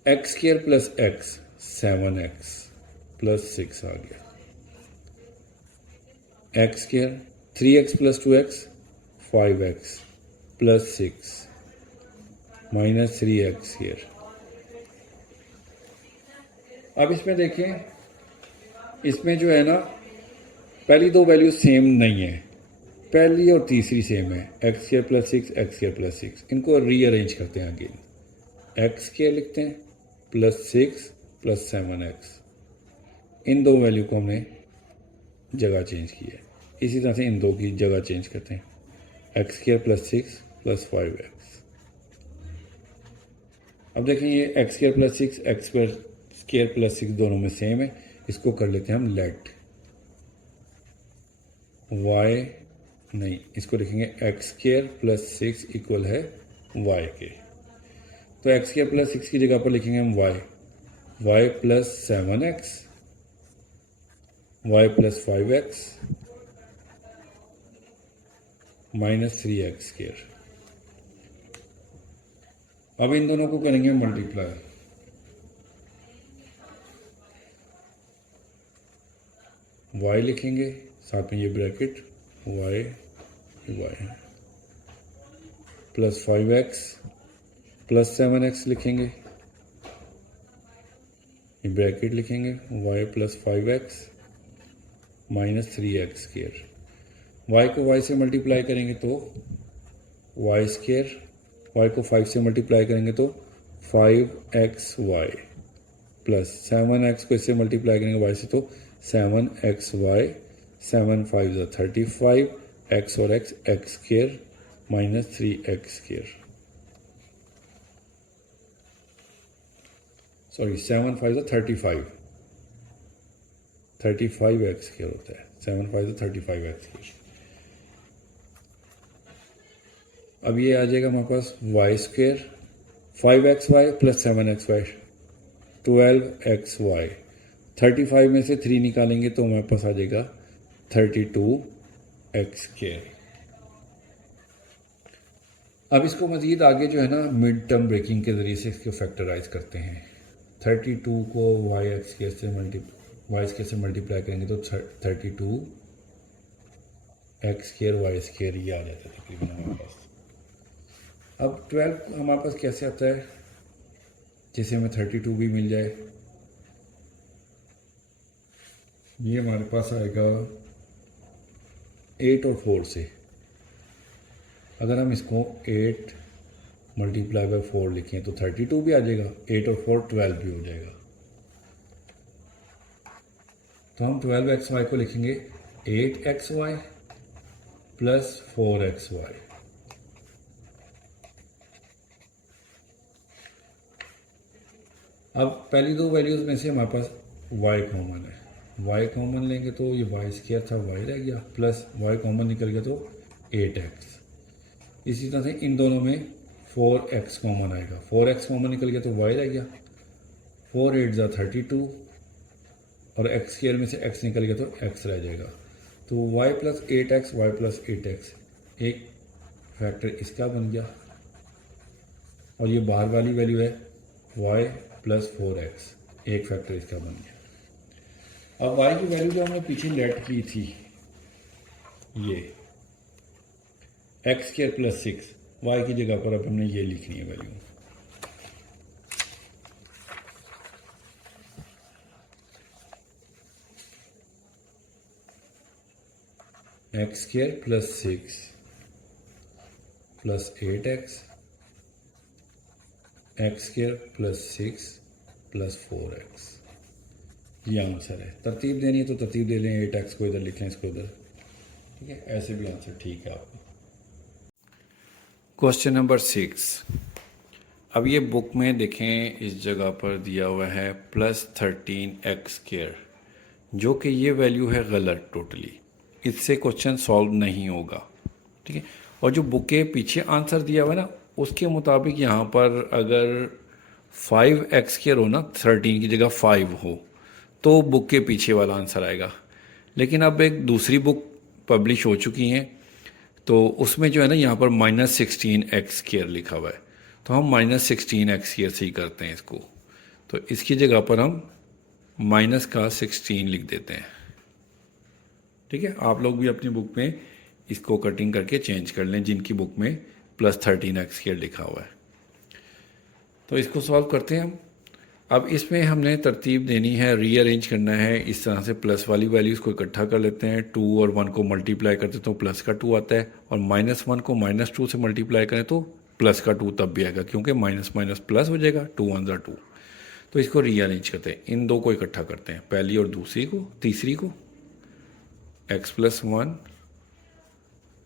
x² plus x 7x plus 6 आ गया, x² 3x plus 2x 5x plus 6 minus 3x²। अब इसमें देखें, इसमें जो है ना पहली दो वैल्यू सेम नहीं है, पहली और तीसरी सेम है, x² प्लस 6 x² प्लस 6। इनको रीअरेंज करते हैं अगेन, x² लिखते हैं प्लस 6 प्लस 7x। इन दो वैल्यू को हमने जगह चेंज की है, इसी तरह से इन दो की जगह चेंज करते हैं, x² प्लस 6 प्लस 5x। अब देखें ये x² प्लस 6 x² प्लस 6 दोनों में सेम है, इसको कर लेते हैं हम लेट y, नहीं इसको लिखेंगे x² प्लस 6 इक्वल है y के। तो x² प्लस 6 की जगह पर लिखेंगे हम y plus 7x, y plus 5x minus 3x²। अब इन दोनों को करेंगे मल्टीप्लाई, y लिखेंगे साथ में ये bracket y plus 5x plus 7x लिखेंगे, ये ब्रैकेट लिखेंगे y plus 5x minus 3x²। y को y से मल्टीप्लाई करेंगे तो y², y को 5 से मल्टीप्लाई करेंगे तो 5xy प्लस 7x को इससे मल्टीप्लाई करेंगे y से तो 7xy, 7 5 35, x और x² minus 3x²। Sorry 7 5 35, 35x² होता है, 7 5 35x²। अब ये आ जाएगा हमारे पास y², 5xy plus 7xy 12xy। 35 में से 3 निकालेंगे तो हमारे पास आ जाएगा 32x²। अब इसको मज़ीद आगे जो है ना मिड टर्म ब्रेकिंग के ज़रिए से इसको फैक्टराइज करते हैं। 32 को y² से मल्टीप्लाई करेंगे तो 32x² y² ये आ जाता है तकरीबन हमारे पास। अब 12 हमारे पास कैसे आता है, जैसे हमें 32 भी मिल जाए, ये हमारे पास आएगा 8 और 4 से। अगर हम इसको 8 मल्टीप्लाई बाय 4 लिखें तो 32 भी आ जाएगा, 8 और 4 12 भी हो जाएगा। तो हम 12xy को लिखेंगे 8xy प्लस 4xy। अब पहली दो वैल्यूज़ में से हमारे पास y कॉमन है, y कॉमन लेंगे तो ये y² था y रह गया, प्लस y कॉमन निकल गया तो 8x। इसी तरह से इन दोनों में 4x कॉमन आएगा, 4x कॉमन निकल गया तो y रह गया, 4 8 32 और x² में से x निकल गया तो x रह जाएगा। तो y plus 8x, y plus 8x एक फैक्टर इसका बन गया, और ये बाहर वाली वैल्यू है y प्लस 4x, एक फैक्टर इसका बन गया। अब y की वैल्यू जो हमने पीछे लेट की थी, ये x² प्लस 6, y की जगह पर अब हमने ये लिखनी है value, x² plus 6 plus 8x, x² plus 6 plus 4x, ये आंसर है। तरतीब देनी है तो तरतीब दे लें, 8x को इधर लिख लें, इसको इधर, ठीक है, ऐसे भी आंसर ठीक है आपका। Question number 6। अब ये बुक में देखें इस जगह पर दिया हुआ है प्लस 13x², जो कि ये वैल्यू है गलत टोटली, इससे क्वेश्चन सॉल्व नहीं होगा, ठीक है। और जो बुक के पीछे आंसर दिया हुआ है ना, उसके मुताबिक यहाँ पर अगर 5x² हो ना, 13 की जगह 5 हो, तो बुक के पीछे वाला आंसर आएगा। लेकिन अब एक दूसरी बुक पब्लिश हो चुकी हैं, तो उसमें जो है ना यहाँ पर -16x² लिखा हुआ है, तो हम -16x² से ही करते हैं इसको। तो इसकी जगह पर हम -16 लिख देते हैं। ठीक है, आप लोग भी अपनी बुक में इसको कटिंग करके चेंज कर लें जिनकी बुक में +13x² लिखा हुआ है। तो इसको सॉल्व करते हैं हम। अब इसमें हमने तरतीब देनी है, रीअरेंज करना है। इस तरह से प्लस वाली वैल्यूज़ को इकट्ठा कर लेते हैं। 2 और 1 को मल्टीप्लाई करते तो प्लस का 2 आता है, और -1 को -2 से मल्टीप्लाई करें तो प्लस का 2 तब भी आएगा, क्योंकि माइनस माइनस प्लस हो जाएगा, 2 1 ज़ा 2। तो इसको रीअरेंज करते हैं, इन दो को इकट्ठा करते हैं, पहली और दूसरी को, तीसरी को। x+1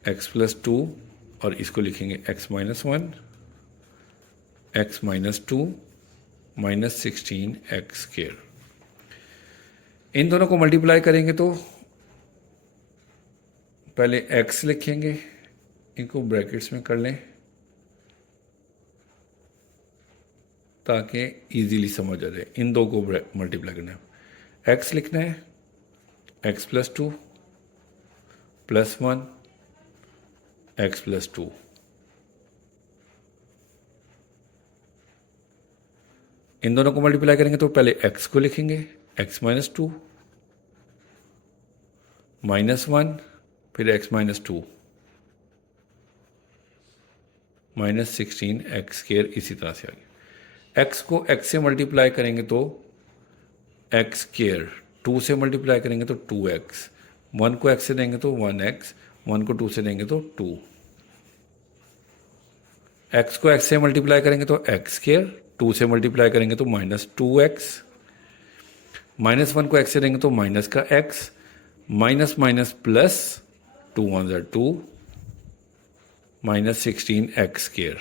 x+2 और इसको लिखेंगे x-1 x-2 -16x²। इन दोनों को मल्टीप्लाई करेंगे तो पहले x लिखेंगे, इनको ब्रैकेट्स में कर लें ताकि इजीली समझ आ जाए। इन दो को मल्टीप्लाई करना है। x लिखना है x+2 +1 x+2। इन दोनों को मल्टीप्लाई करेंगे तो पहले x को लिखेंगे x-2 -1 फिर x-2 -16x²। इसी तरह से आगे x को x से मल्टीप्लाई करेंगे तो x², 2 से मल्टीप्लाई करेंगे तो 2x, 1 को x से देंगे तो 1x, 1 को 2 से देंगे तो 2। x को x से मल्टीप्लाई करेंगे तो x², 2 से मल्टीप्लाई करेंगे तो -2x, -1 को x से देंगे तो माइनस का x, माइनस माइनस प्लस, 2 1 ज़ा 2 -16x²।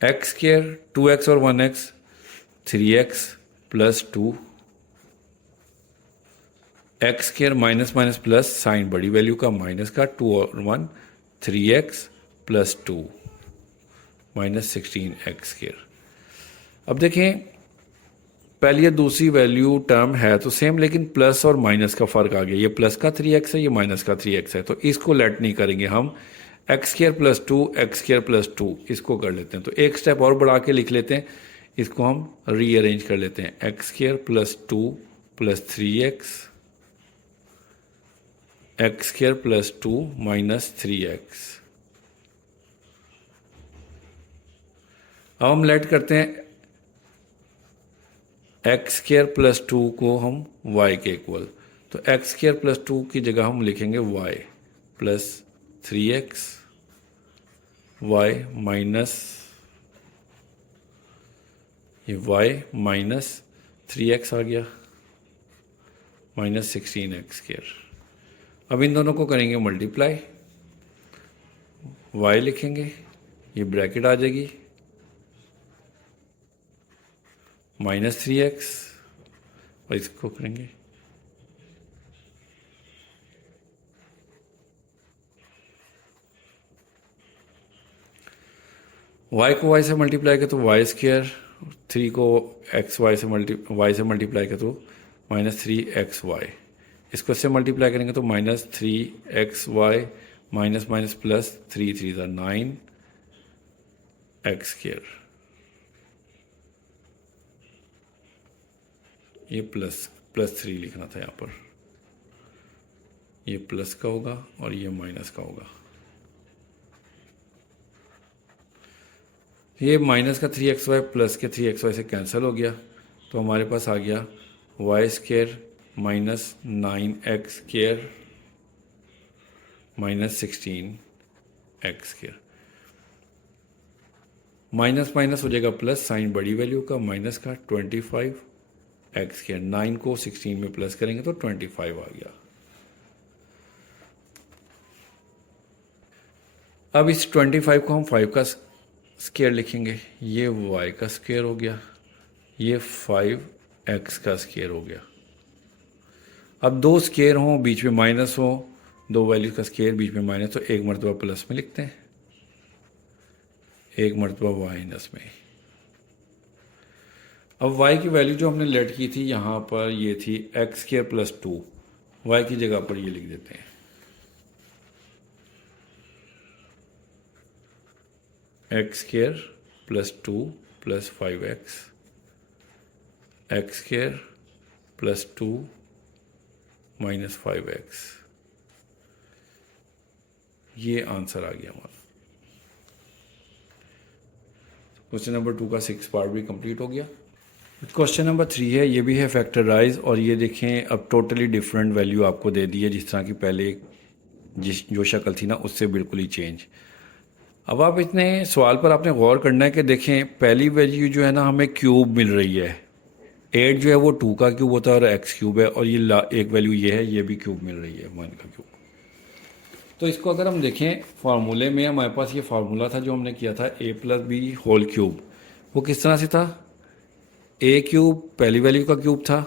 x², 2x और 1x 3x +2, x² minus minus plus, sign बड़ी वैल्यू का माइनस का, 2 और 1 3x +2 -16x²। अब देखें, पहली या दूसरी वैल्यू टर्म है तो सेम, लेकिन प्लस और माइनस का फ़र्क आ गया। ये प्लस का 3x है, ये माइनस का 3x है, तो इसको लेट नहीं करेंगे हम। x² +2 x² +2 इसको कर लेते हैं। तो एक स्टेप और बढ़ा के लिख लेते हैं, इसको हम रीअरेंज कर लेते हैं। x² +2 +3x, x² +2 -3x। अब हम लेट करते हैं x² +2 को हम y के इक्वल, तो x² +2 की जगह हम लिखेंगे y +3x, y माइनस, ये y -3x आ गया -16x²। अब इन दोनों को करेंगे मल्टीप्लाई, y लिखेंगे, ये ब्रैकेट आ जाएगी -3x, और इसको करेंगे y को y से मल्टीप्लाई किया तो y², 3 को y से मल्टीप्लाई किया तो -3xy, इसको इससे मल्टीप्लाई करेंगे तो -3xy माइनस माइनस प्लस, 3 3 ज़ा 9 x²। ये +3 लिखना था यहाँ पर, ये प्लस का होगा और ये माइनस का होगा। ये माइनस का 3xy प्लस के 3xy से कैंसिल हो गया, तो हमारे पास आ गया y² -9x² -16x²। Minus minus हो जाएगा प्लस, साइन बड़ी वैल्यू का माइनस का 25x²। 9 को 16 में प्लस करेंगे तो 25 आ गया। अब इस 25 को हम 5 का स्क्वायर लिखेंगे, ये y का स्क्वायर हो गया, ये 5x का स्क्वायर हो गया। अब दो स्क्वायर हों, बीच में माइनस हो, दो वैल्यू का स्क्वायर बीच में माइनस, तो एक मरतबा प्लस में लिखते हैं, एक मरतबा माइनस में। अब y की वैल्यू जो हमने लेट की थी यहाँ पर ये थी एक्स स्क्वायर प्लस 2, y की जगह पर ये लिख देते हैं x square plus 2 plus 5x, x square plus 2 minus 5x। ये आंसर आ गया हमारा। क्वेश्चन नंबर 2 का 6 पार्ट भी कंप्लीट हो गया। क्वेश्चन नंबर 3 है, ये भी है फैक्टराइज, और ये देखें अब टोटली डिफरेंट वैल्यू आपको दे दी है, जिस तरह की पहले जो शक्ल थी ना उससे बिल्कुल ही चेंज। अब आप इतने सवाल पर आपने गौर करना है कि देखें पहली वैल्यू जो है ना हमें क्यूब मिल रही है, 8 जो है वो 2 का क्यूब होता है और x क्यूब है, और ये एक वैल्यू ये है, ये भी क्यूब मिल रही है 1 का क्यूब। तो इसको अगर हम देखें फार्मूले में, हमारे पास ये फार्मूला था जो हमने किया था a plus B whole cube, वो किस तरह से था, a क्यूब पहली वैल्यू का क्यूब था,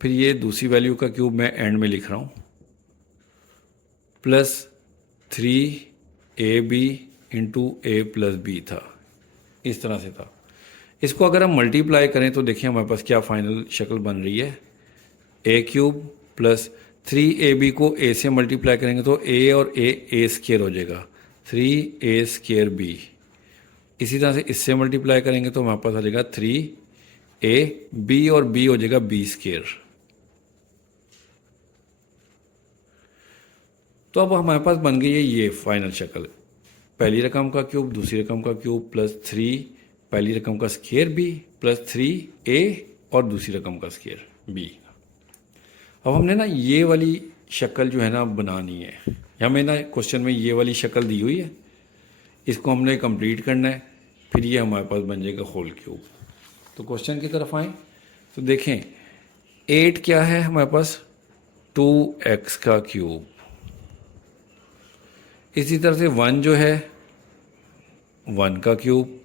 फिर ये दूसरी वैल्यू का क्यूब मैं एंड में लिख रहा हूँ, plus 3ab into a plus b था, इस तरह से था। इसको अगर हम मल्टीप्लाई करें तो देखिए हमारे पास क्या फाइनल शक्ल बन रही है, a क्यूब प्लस 3ab को a से मल्टीप्लाई करेंगे तो a और a स्क्वायर हो जाएगा, 3a स्क्वायर b। इसी तरह से इससे मल्टीप्लाई करेंगे तो हमारे पास आ जाएगा 3ab और b हो जाएगा b स्क्वायर। तो अब हमारे पास बन गई है ये फाइनल शक्ल, पहली रकम का क्यूब दूसरी रकम का क्यूब प्लस 3 पहली रकम का स्क्वायर b प्लस 3a और दूसरी रकम का स्क्वायर b। अब हमने ना ये वाली शक्ल जो है ना बनानी है, हमें ना क्वेश्चन में ये वाली शक्ल दी हुई है, इसको हमने कंप्लीट करना है, फिर ये हमारे पास बन जाएगा होल क्यूब। तो क्वेश्चन की तरफ आए तो देखें 8 क्या है हमारे पास, 2x का क्यूब, इसी तरह से 1 जो है 1 का क्यूब,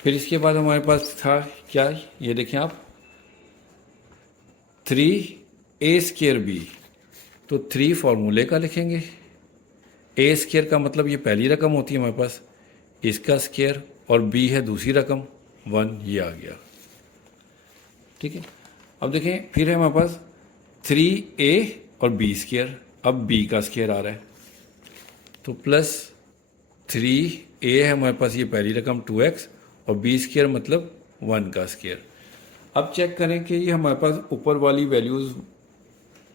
फिर इसके बाद हमारे पास था क्या, ये देखें आप 3a स्क्वायर b, तो 3 फार्मूले का लिखेंगे, a स्क्वायर का मतलब ये पहली रकम होती है हमारे पास, इसका स्क्वायर, और b है दूसरी रकम 1, ये आ गया, ठीक है। अब देखें फिर है हमारे पास 3a और b स्क्वायर, अब b का स्क्वायर आ रहा है, तो प्लस 3a है हमारे पास ये पहली रकम 2x और b स्क्वायर मतलब 1 का स्क्वायर। अब चेक करें कि ये हमारे पास ऊपर वाली वैल्यूज़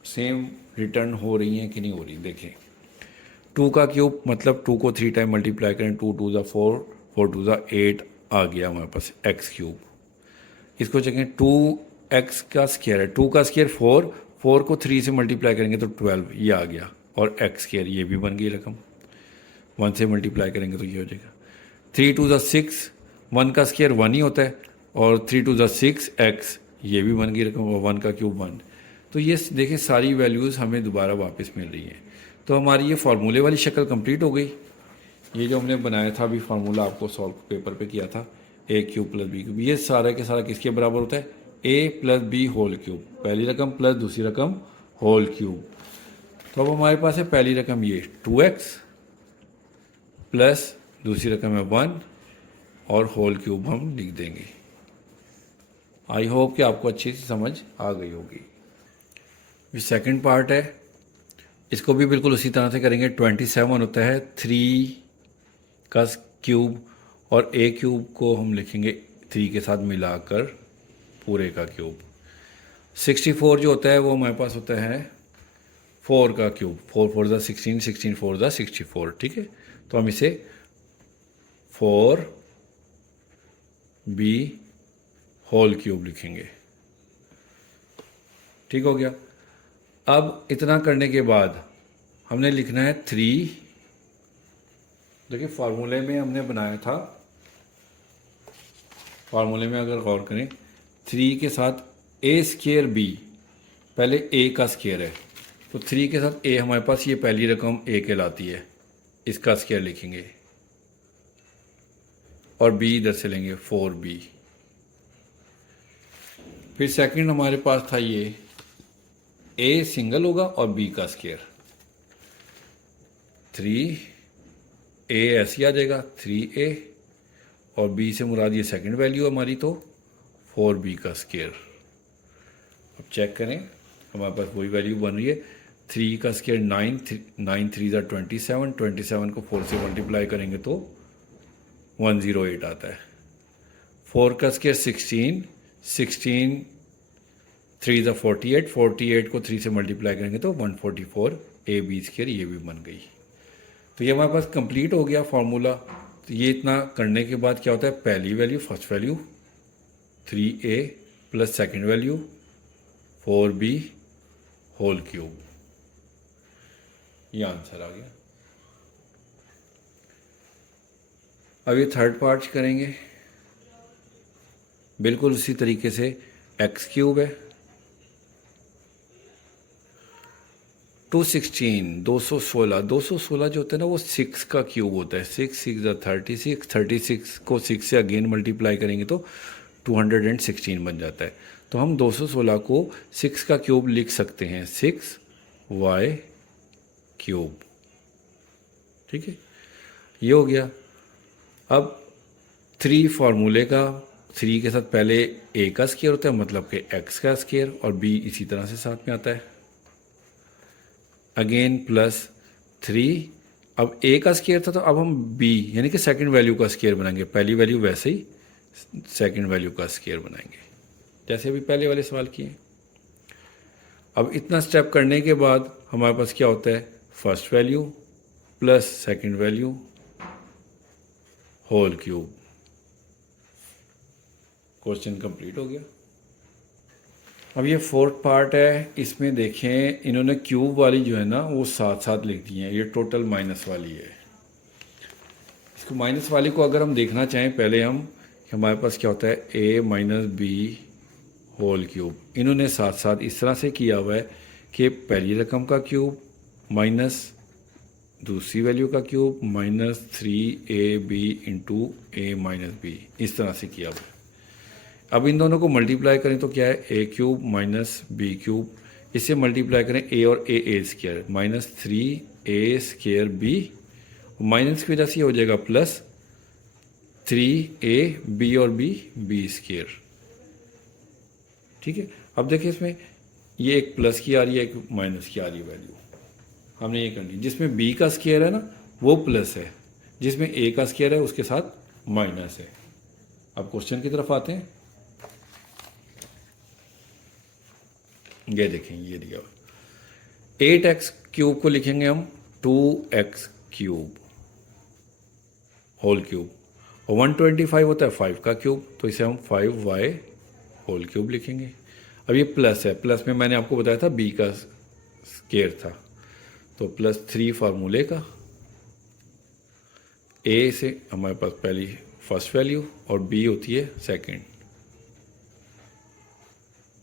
सेम रिटर्न हो रही हैं कि नहीं हो रही। देखें 2 का क्यूब मतलब 2 को 3 टाइम मल्टीप्लाई करें, 2 2 ज़ा 4, 4 2 ज़ा 8 आ गया हमारे पास x क्यूब। इसको चेकें 2x का स्क्वायर है, 2 का स्क्वायर 4, 4 को 3 से मल्टीप्लाई करेंगे तो 12, ये आ गया, और x स्क्वायर ये भी बन गई रकम, 1 से मल्टीप्लाई करेंगे तो ये हो जाएगा 3 2 ज़ा 6, 1 का स्क्वायर 1 ही होता है, और 3 2 ज़ा 6x ये भी बन गई रकम, और 1 का क्यूब 1। तो ये देखें सारी वैल्यूज़ हमें दोबारा वापस मिल रही हैं। तो हमारी ये फार्मूले वाली शक्ल कंप्लीट हो गई। ये जो हमने बनाया था अभी फार्मूला आपको सॉल्व पेपर पे किया था, a cube plus b cube, ये सारा के सारा किसके बराबर होता है, a plus B whole cube, पहली रकम प्लस दूसरी रकम होल क्यूब। तो अब हमारे पास है पहली रकम ये 2x प्लस दूसरी रकम है 1 और होल क्यूब हम लिख देंगे। आई होप कि आपको अच्छी सी समझ आ गई होगी। ये सेकंड पार्ट है, इसको भी बिल्कुल उसी तरह से करेंगे। 27 होता है 3 का क्यूब, और a क्यूब को हम लिखेंगे 3 के साथ मिलाकर पूरे का क्यूब। 64 जो होता है वो हमारे पास होता है 4 का क्यूब, 4 4 ज़ा 16, 16 4 ज़ा 64, ठीक है। तो हम इसे 4b होल क्यूब लिखेंगे, ठीक हो गया। अब इतना करने के बाद हमने लिखना है 3, देखिए फार्मूले में हमने बनाया था, फार्मूले में अगर गौर करें 3 के साथ a स्क्वायर b, पहले a का स्क्वायर है तो 3 के साथ a हमारे पास ये पहली रकम a कहलाती है, इसका स्क्वायर लिखेंगे, और b इधर से लेंगे 4b। फिर सेकंड हमारे पास था ये a सिंगल होगा और b का स्क्वायर, 3a ऐसे आ जाएगा 3a और b से मुराद ये सेकंड वैल्यू है हमारी, तो 4b का स्केयर। अब चेक करें, हमारे पास वही वैल्यू बन रही है। 3 का स्केयर 9, 9 3 ज़ा 27, 27 को 4 से मल्टीप्लाई करेंगे तो 108 आता है। 4 का स्केयर 16, 16 3 ज़ा 48, 48 को 3 से मल्टीप्लाई करेंगे तो 144 ए बी स्केयर, ये भी बन गई। तो ये हमारे पास कंप्लीट हो गया फार्मूला। तो ये इतना करने के बाद क्या होता है, पहली value first value 3a plus second value 4b whole cube, ये आंसर आ गया। अब ये थर्ड पार्ट करेंगे, बिल्कुल उसी तरीके से। एक्स क्यूब है 216, 216, 216 जो होता है ना वो 6 का क्यूब होता है। 6 6 36, 36 को 6 से अगेन मल्टीप्लाई करेंगे तो 216 बन जाता है। तो हम 216 को 6 का क्यूब लिख सकते हैं, 6y क्यूब। ठीक है, ये हो गया। अब 3 फार्मूले का, 3 के साथ पहले a का स्केयर होता है, मतलब कि x का स्केयर, और b इसी तरह से साथ में आता है। अगेन प्लस 3, अब a का स्केयर था तो अब हम b यानी कि सेकंड वैल्यू का स्केयर बनाएंगे। पहली वैल्यू वैसे ही सेकंड वैल्यू का स्केयर बनाएंगे, जैसे अभी पहले वाले सवाल किए। अब इतना स्टेप करने के बाद हमारे पास क्या होता है, first value plus second value whole cube. Question complete हो गया। अब ये फोर्थ पार्ट है, इसमें देखें इन्होंने क्यूब वाली जो है ना वो साथ साथ लिख दी है, ये टोटल माइनस वाली है। इसको माइनस वाली को अगर हम देखना चाहें, पहले हम हमारे पास क्या होता है a minus B whole cube. इन्होंने साथ साथ इस तरह से किया हुआ है कि पहली रकम का क्यूब माइनस दूसरी वैल्यू का cube minus 3ab into a minus b, इस तरह से किया हुआ है। अब इन दोनों को मल्टीप्लाई करें तो क्या है, a cube minus B cube, इससे मल्टीप्लाई करें a और a square minus 3a square b, minus की वजह से हो जाएगा प्लस 3a b और b स्केयर। ठीक है, अब देखिए इसमें ये एक प्लस की आ रही है, एक माइनस की आ रही है वैल्यू, हमने ये करनी। जिसमें b का स्केयर है ना वो प्लस है, जिसमें a का स्केयर है उसके साथ माइनस है। अब क्वेश्चन की तरफ आते हैं। ये देखें, ये दिया 8x क्यूब को लिखेंगे हम 2x क्यूब होल क्यूब, और 125 होता है 5 का क्यूब, तो इसे हम 5y होल क्यूब लिखेंगे। अब ये प्लस है, प्लस में मैंने आपको बताया था b का स्केयर था, तो प्लस 3 फार्मूले का, a से हमारे पास पहली फर्स्ट वैल्यू और b होती है सेकंड,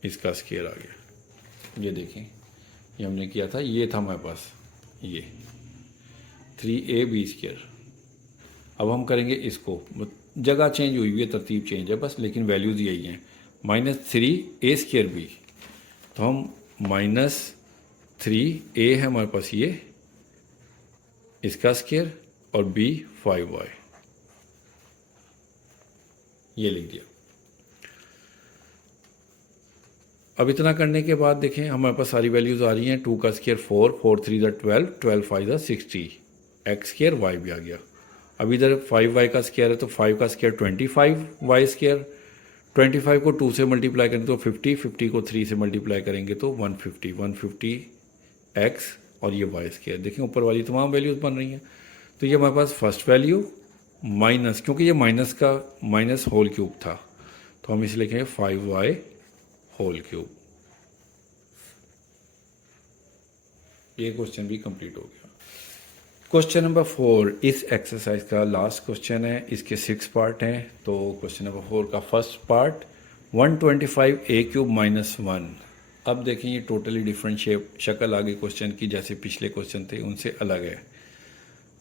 इसका स्केयर आ गया। ये देखें, ये हमने किया था, ये था हमारे पास ये 3ab स्केयर। अब हम करेंगे इसको, जगह चेंज हुई हुई है, तरतीब चेंज है बस, लेकिन वैल्यूज़ यही हैं, माइनस 3a स्केयर b। तो हम माइनस 3a है हमारे पास ये इसका स्केयर, और b 5y, ये लिख दिया। अब इतना करने के बाद देखें हमारे पास सारी वैल्यूज़ आ रही हैं। 2 का स्केयर 4, 4 3 ज़ा 12, 12 5 ज़ा 60, एक्स स्केयर y भी आ गया। अब इधर 5y का स्केयर है तो 5 का स्केयर 25y स्केयर, 25 को 2 से मल्टीप्लाई करेंगे तो 50, 50 को 3 से मल्टीप्लाई करेंगे तो 150, 150 x, और ये y स्केयर। देखें ऊपर वाली तमाम वैल्यूज़ बन रही हैं। तो ये हमारे पास फर्स्ट वैल्यू माइनस, क्योंकि ये माइनस का माइनस होल क्यूब था तो हम इसे लिखेंगे 5y होल क्यूब। ये क्वेश्चन भी कंप्लीट हो गया। क्वेश्चन नंबर 4 इस एक्सरसाइज का लास्ट क्वेश्चन है, इसके 6 पार्ट हैं। तो क्वेश्चन नंबर 4 का first part 125a cube minus 1। अब देखें ये टोटली डिफरेंट शक्ल आ गई क्वेश्चन की, जैसे पिछले क्वेश्चन थे उनसे अलग है।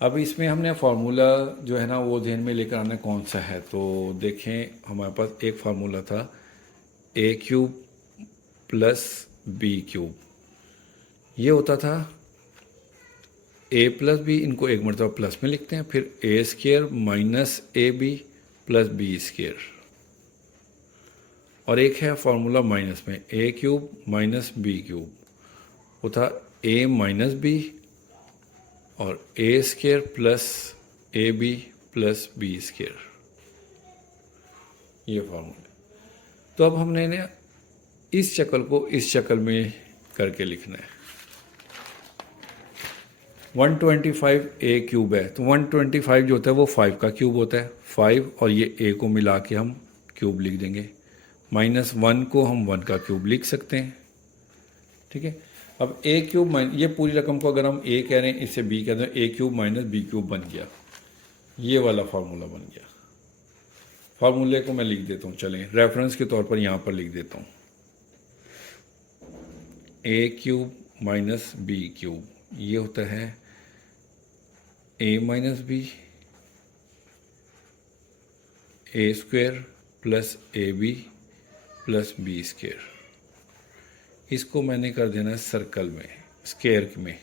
अब इसमें हमने फार्मूला जो है ना वो ध्यान में लेकर आना कौन सा है। तो देखें हमारे पास एक फार्मूला था a cube plus b cube, ये होता था a प्लस बी, इनको एक मरतबा प्लस में लिखते हैं, फिर a square minus A B plus b square, और एक है फॉर्मूला माइनस में a cube minus B cube, वो था ए माइनस बी और a square plus a B plus b square, ये फॉर्मूला। तो अब हमने ना इस शक्ल को इस शक्ल में करके लिखना है। 125 ए क्यूब है, तो 125 जो होता है वो 5 का क्यूब होता है, 5 और ये ए को मिला के हम क्यूब लिख देंगे, -1 को हम 1 का क्यूब लिख सकते हैं, ठीक है। अब ए क्यूब ये पूरी रकम को अगर हम ए कह रहे हैं, इससे बी कह रहे हैं, ए क्यूब माइनस बी क्यूब बन गया, ये वाला फार्मूला बन गया। फार्मूले को मैं लिख देता हूँ, चलें रेफरेंस के तौर पर यहाँ पर लिख देता हूँ, a cube minus B cube, ये होता है a minus B A square plus a B plus B square. इसको मैंने कर देना है सर्कल में, स्क्वायर में,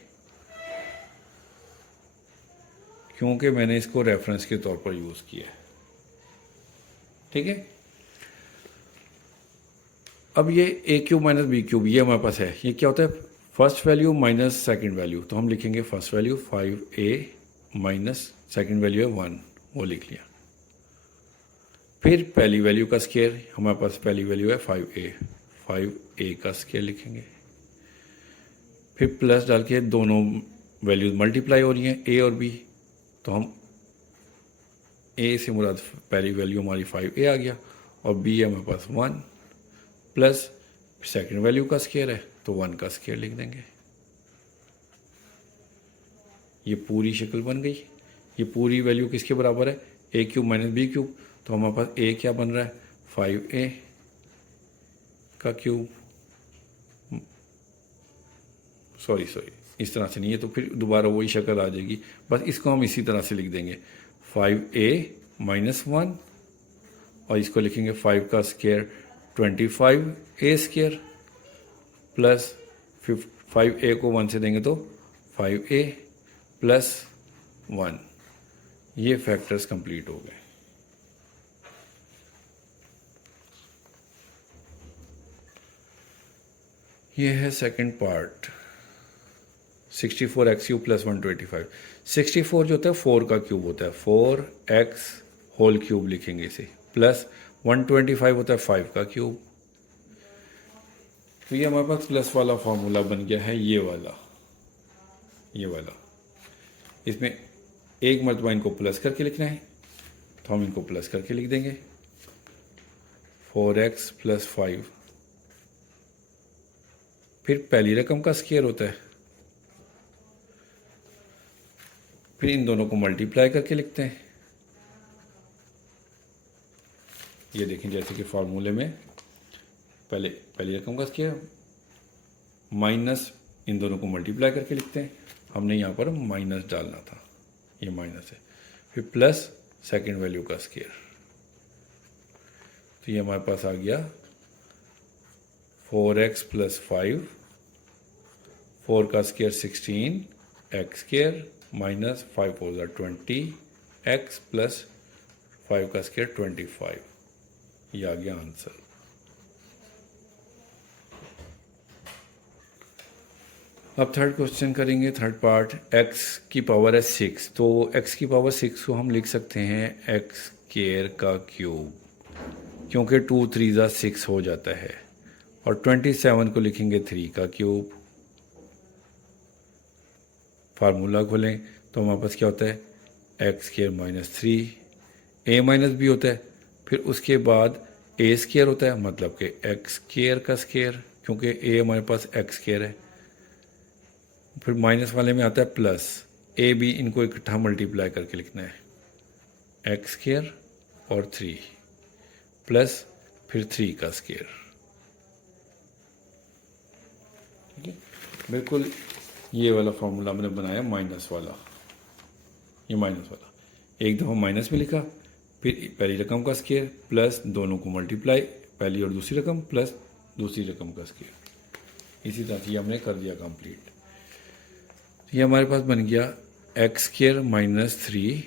क्योंकि मैंने इसको रेफरेंस के तौर पर यूज़ किया है, ठीक है। अब ये A cube minus B cube ये हमारे पास है, ये क्या होता है, first value minus second value, तो हम लिखेंगे first value 5a minus second value है 1, वो लिख लिया। फिर पहली वैल्यू का स्केयर, हमारे पास पहली वैल्यू है 5a का स्केयर लिखेंगे, फिर प्लस डाल के दोनों वैल्यूज मल्टीप्लाई हो रही हैं ए और बी, तो हम ए से मुराद पहली वैल्यू हमारी 5a आ गया और बी है हमारे पास 1 प्लस सेकंड वैल्यू का स्केयर है तो 1 का स्केयर लिख देंगे। ये पूरी शक्ल बन गई। ये पूरी वैल्यू किसके बराबर है, ए क्यूब माइनस बी क्यूब, तो हमारे पास ए क्या बन रहा है 5a का क्यूब, सॉरी इस तरह से नहीं है तो फिर दोबारा वही शक्ल आ जाएगी, बस इसको हम इसी तरह से लिख देंगे 5a माइनस 1 और इसको लिखेंगे 5 का square 25a square plus 5a को 1 से देंगे तो 5a प्लस 1, ये फैक्टर्स कंप्लीट हो गए। ये है second part 64x cube plus 125। 64 जो होता है 4 का क्यूब होता है, 4x होल क्यूब लिखेंगे इसे, प्लस 125 होता है 5 का क्यूब। तो ये हमारे पास प्लस वाला फॉर्मूला बन गया है, ये वाला इसमें एक मरतबा इनको प्लस करके लिखना है तो हम इनको प्लस करके लिख देंगे 4x प्लस 5, फिर पहली रकम का स्केयर होता है, फिर इन दोनों को मल्टीप्लाई करके लिखते हैं। ये देखें जैसे कि फार्मूले में पहली रकम का स्केयर माइनस इन दोनों को मल्टीप्लाई करके लिखते हैं, हमने यहाँ पर माइनस डालना था, ये माइनस है, फिर प्लस सेकंड वैल्यू का स्केयर, तो ये हमारे पास आ गया 4x प्लस 5, 4 का square 16 x square minus 5 4 20 x plus 5 का स्केयर 25, ये आ गया आंसर। अब थर्ड क्वेश्चन करेंगे, थर्ड पार्ट, x की पावर है 6, तो x की पावर 6 को हम लिख सकते हैं x स्केयर का क्यूब, क्योंकि 2 3 6 हो जाता है, और 27 को लिखेंगे 3 का क्यूब। फार्मूला खोलें तो हमारे पास क्या होता है x square minus 3, a minus b होता है, फिर उसके बाद a स्केयर होता है, मतलब कि x स्केयर का स्केयर, क्योंकि a हमारे पास x स्केयर है, फिर माइनस वाले में आता है प्लस ए बी, इनको इकट्ठा मल्टीप्लाई करके लिखना है x स्केयर और 3 प्लस फिर 3 का स्केयर, ठीक है। बिल्कुल ये वाला फॉर्मूला मैंने बनाया माइनस वाला, ये माइनस वाला एक दफ़ा माइनस में लिखा, फिर पहली रकम का स्केयर प्लस दोनों को मल्टीप्लाई, पहली और दूसरी रकम प्लस दूसरी रकम का स्केयर, इसी तरह से हमने कर दिया कंप्लीट। ये हमारे पास बन गया x स्केयर माइनस 3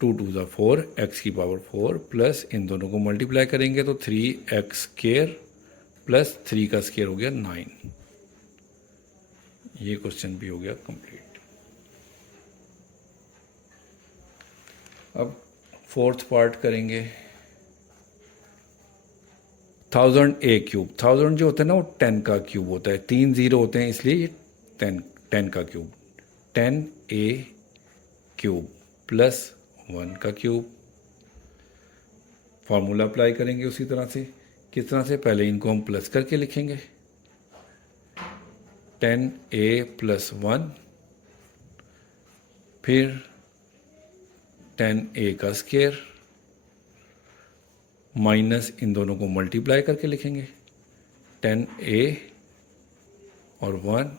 2 टू ज़ा 4 एक्स की पावर 4 प्लस इन दोनों को मल्टीप्लाई करेंगे तो 3x स्क्वायर प्लस 3 का स्क्वायर हो गया 9। ये क्वेश्चन भी हो गया कंप्लीट। अब फोर्थ पार्ट करेंगे। 1000 ए क्यूब, 1000 जो होता है ना वो 10 का क्यूब होता है, 3 जीरो होते हैं इसलिए ये 10 का क्यूब, 10 ए क्यूब प्लस 1 का क्यूब। फार्मूला अप्लाई करेंगे उसी तरह से। किस तरह से? पहले इनको हम प्लस करके लिखेंगे, 10 ए प्लस 1, फिर 10 ए का स्क्वायर माइनस इन दोनों को मल्टीप्लाई करके लिखेंगे, 10 ए और 1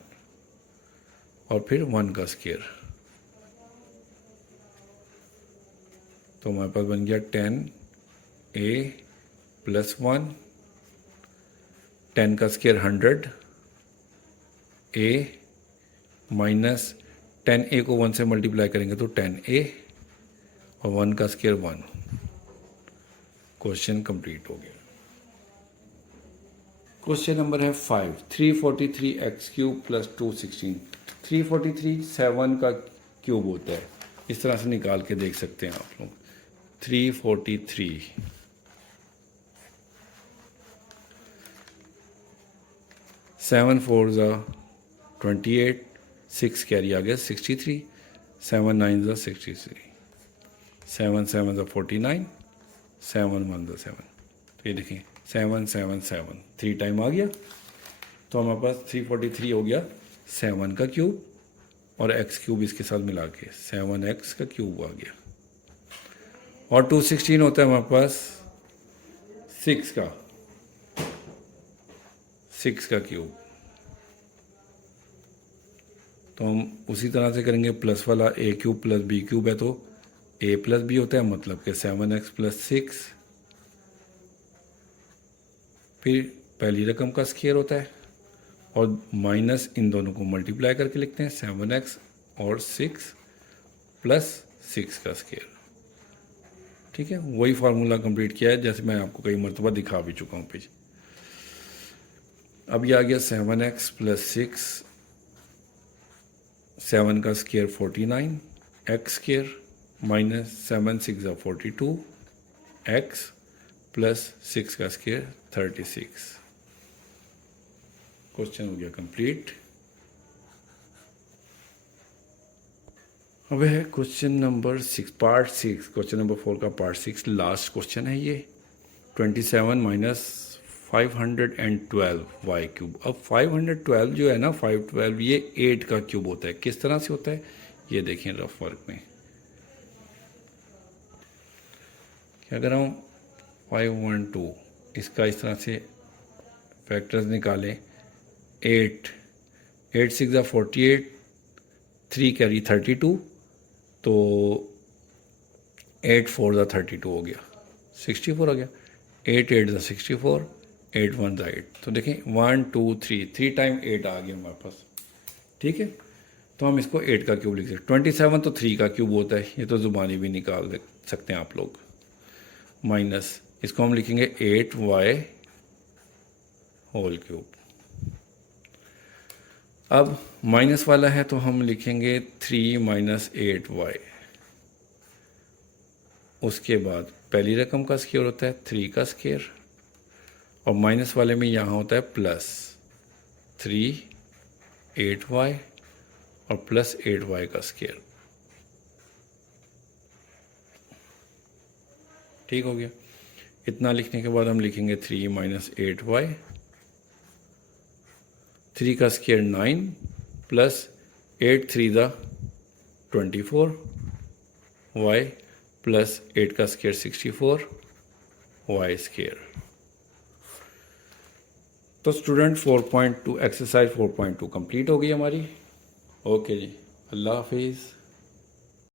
और फिर 1 का स्क्वायर। तो हमारे पास बन गया 10 ए प्लस 1, 10 का स्क्वायर 100 ए माइनस 10 ए को 1 से मल्टीप्लाई करेंगे तो 10 ए और 1 का स्क्वायर 1। क्वेश्चन कंप्लीट हो गया। क्वेश्चन नंबर है 5, 343 एक्स क्यूब प्लस 216। 343 7 का क्यूब होता है, इस तरह से निकाल के देख सकते हैं आप लोग। 343 7 4 ज़ा 28, 6 कैरी आ गया 63, 7 9 ज़ा 63, 7 7 ज़ा 49, 7 1 ज़ा 7। तो ये देखें 7 7 7 3 टाइम आ गया, तो हमारे पास 343 हो गया 7 का क्यूब और एक्स क्यूब इसके साथ मिला के 7x का क्यूब आ गया। और 216 होता है हमारे पास 6 का क्यूब। तो हम उसी तरह से करेंगे, प्लस वाला ए क्यूब प्लस बी क्यूब है तो ए प्लस बी होता है, मतलब कि 7x प्लस 6, फिर पहली रकम का स्क्वायर होता है और माइनस इन दोनों को मल्टीप्लाई करके लिखते हैं 7x और 6 प्लस 6 का स्क्वायर। ठीक है, वही फार्मूला कंप्लीट किया है जैसे मैं आपको कई मरतबा दिखा भी चुका हूँ पेज। अब ये आ गया 7x प्लस 6, 7 का स्क्वायर 49 एक्स स्क्वायर माइनस 7 6 ज़ा 42 एक्स प्लस 6 का स्क्वायर 36। क्वेश्चन हो गया कंप्लीट। अब है question number 6 part 6, question number 4 का पार्ट 6 लास्ट क्वेश्चन है ये। 27 माइनस 512 वाई क्यूब। अब 512 जो है ना 512 ये 8 का क्यूब होता है। किस तरह से होता है ये देखें रफ वर्क में। क्या कर रहा हूँ 512, इसका इस तरह से फैक्टर्स निकालें। 8 6 ज़ा 48, 3 कैरी 32, तो 8 4 ज़ा 32 हो गया 64 हो गया। 8 8 ज़ा 64, 8 1 ज़ा 8। तो देखें 1 2 3 टाइम 8 आ गया हमारे पास। ठीक है, तो हम इसको 8 का क्यूब लिख सकते। 27 तो 3 का क्यूब होता है, ये तो ज़ुबानी भी निकाल सकते हैं आप लोग। माइनस इसको हम लिखेंगे 8y होल क्यूब। अब माइनस वाला है तो हम लिखेंगे 3 माइनस 8y। उसके बाद पहली रकम का स्क्वायर होता है 3 का स्क्वायर और माइनस वाले में यहाँ होता है प्लस 3 8y और प्लस 8y का स्क्वायर। ठीक हो गया। इतना लिखने के बाद हम लिखेंगे 3 माइनस 8y, 3 का स्क्वायर 9 प्लस 8 3 ज़ा 24 y प्लस 8 का स्क्वायर 64 y स्क्वायर। तो स्टूडेंट 4.2 एक्सरसाइज 4.2 कंप्लीट हो गई हमारी। ओके जी, अल्लाह हाफिज़।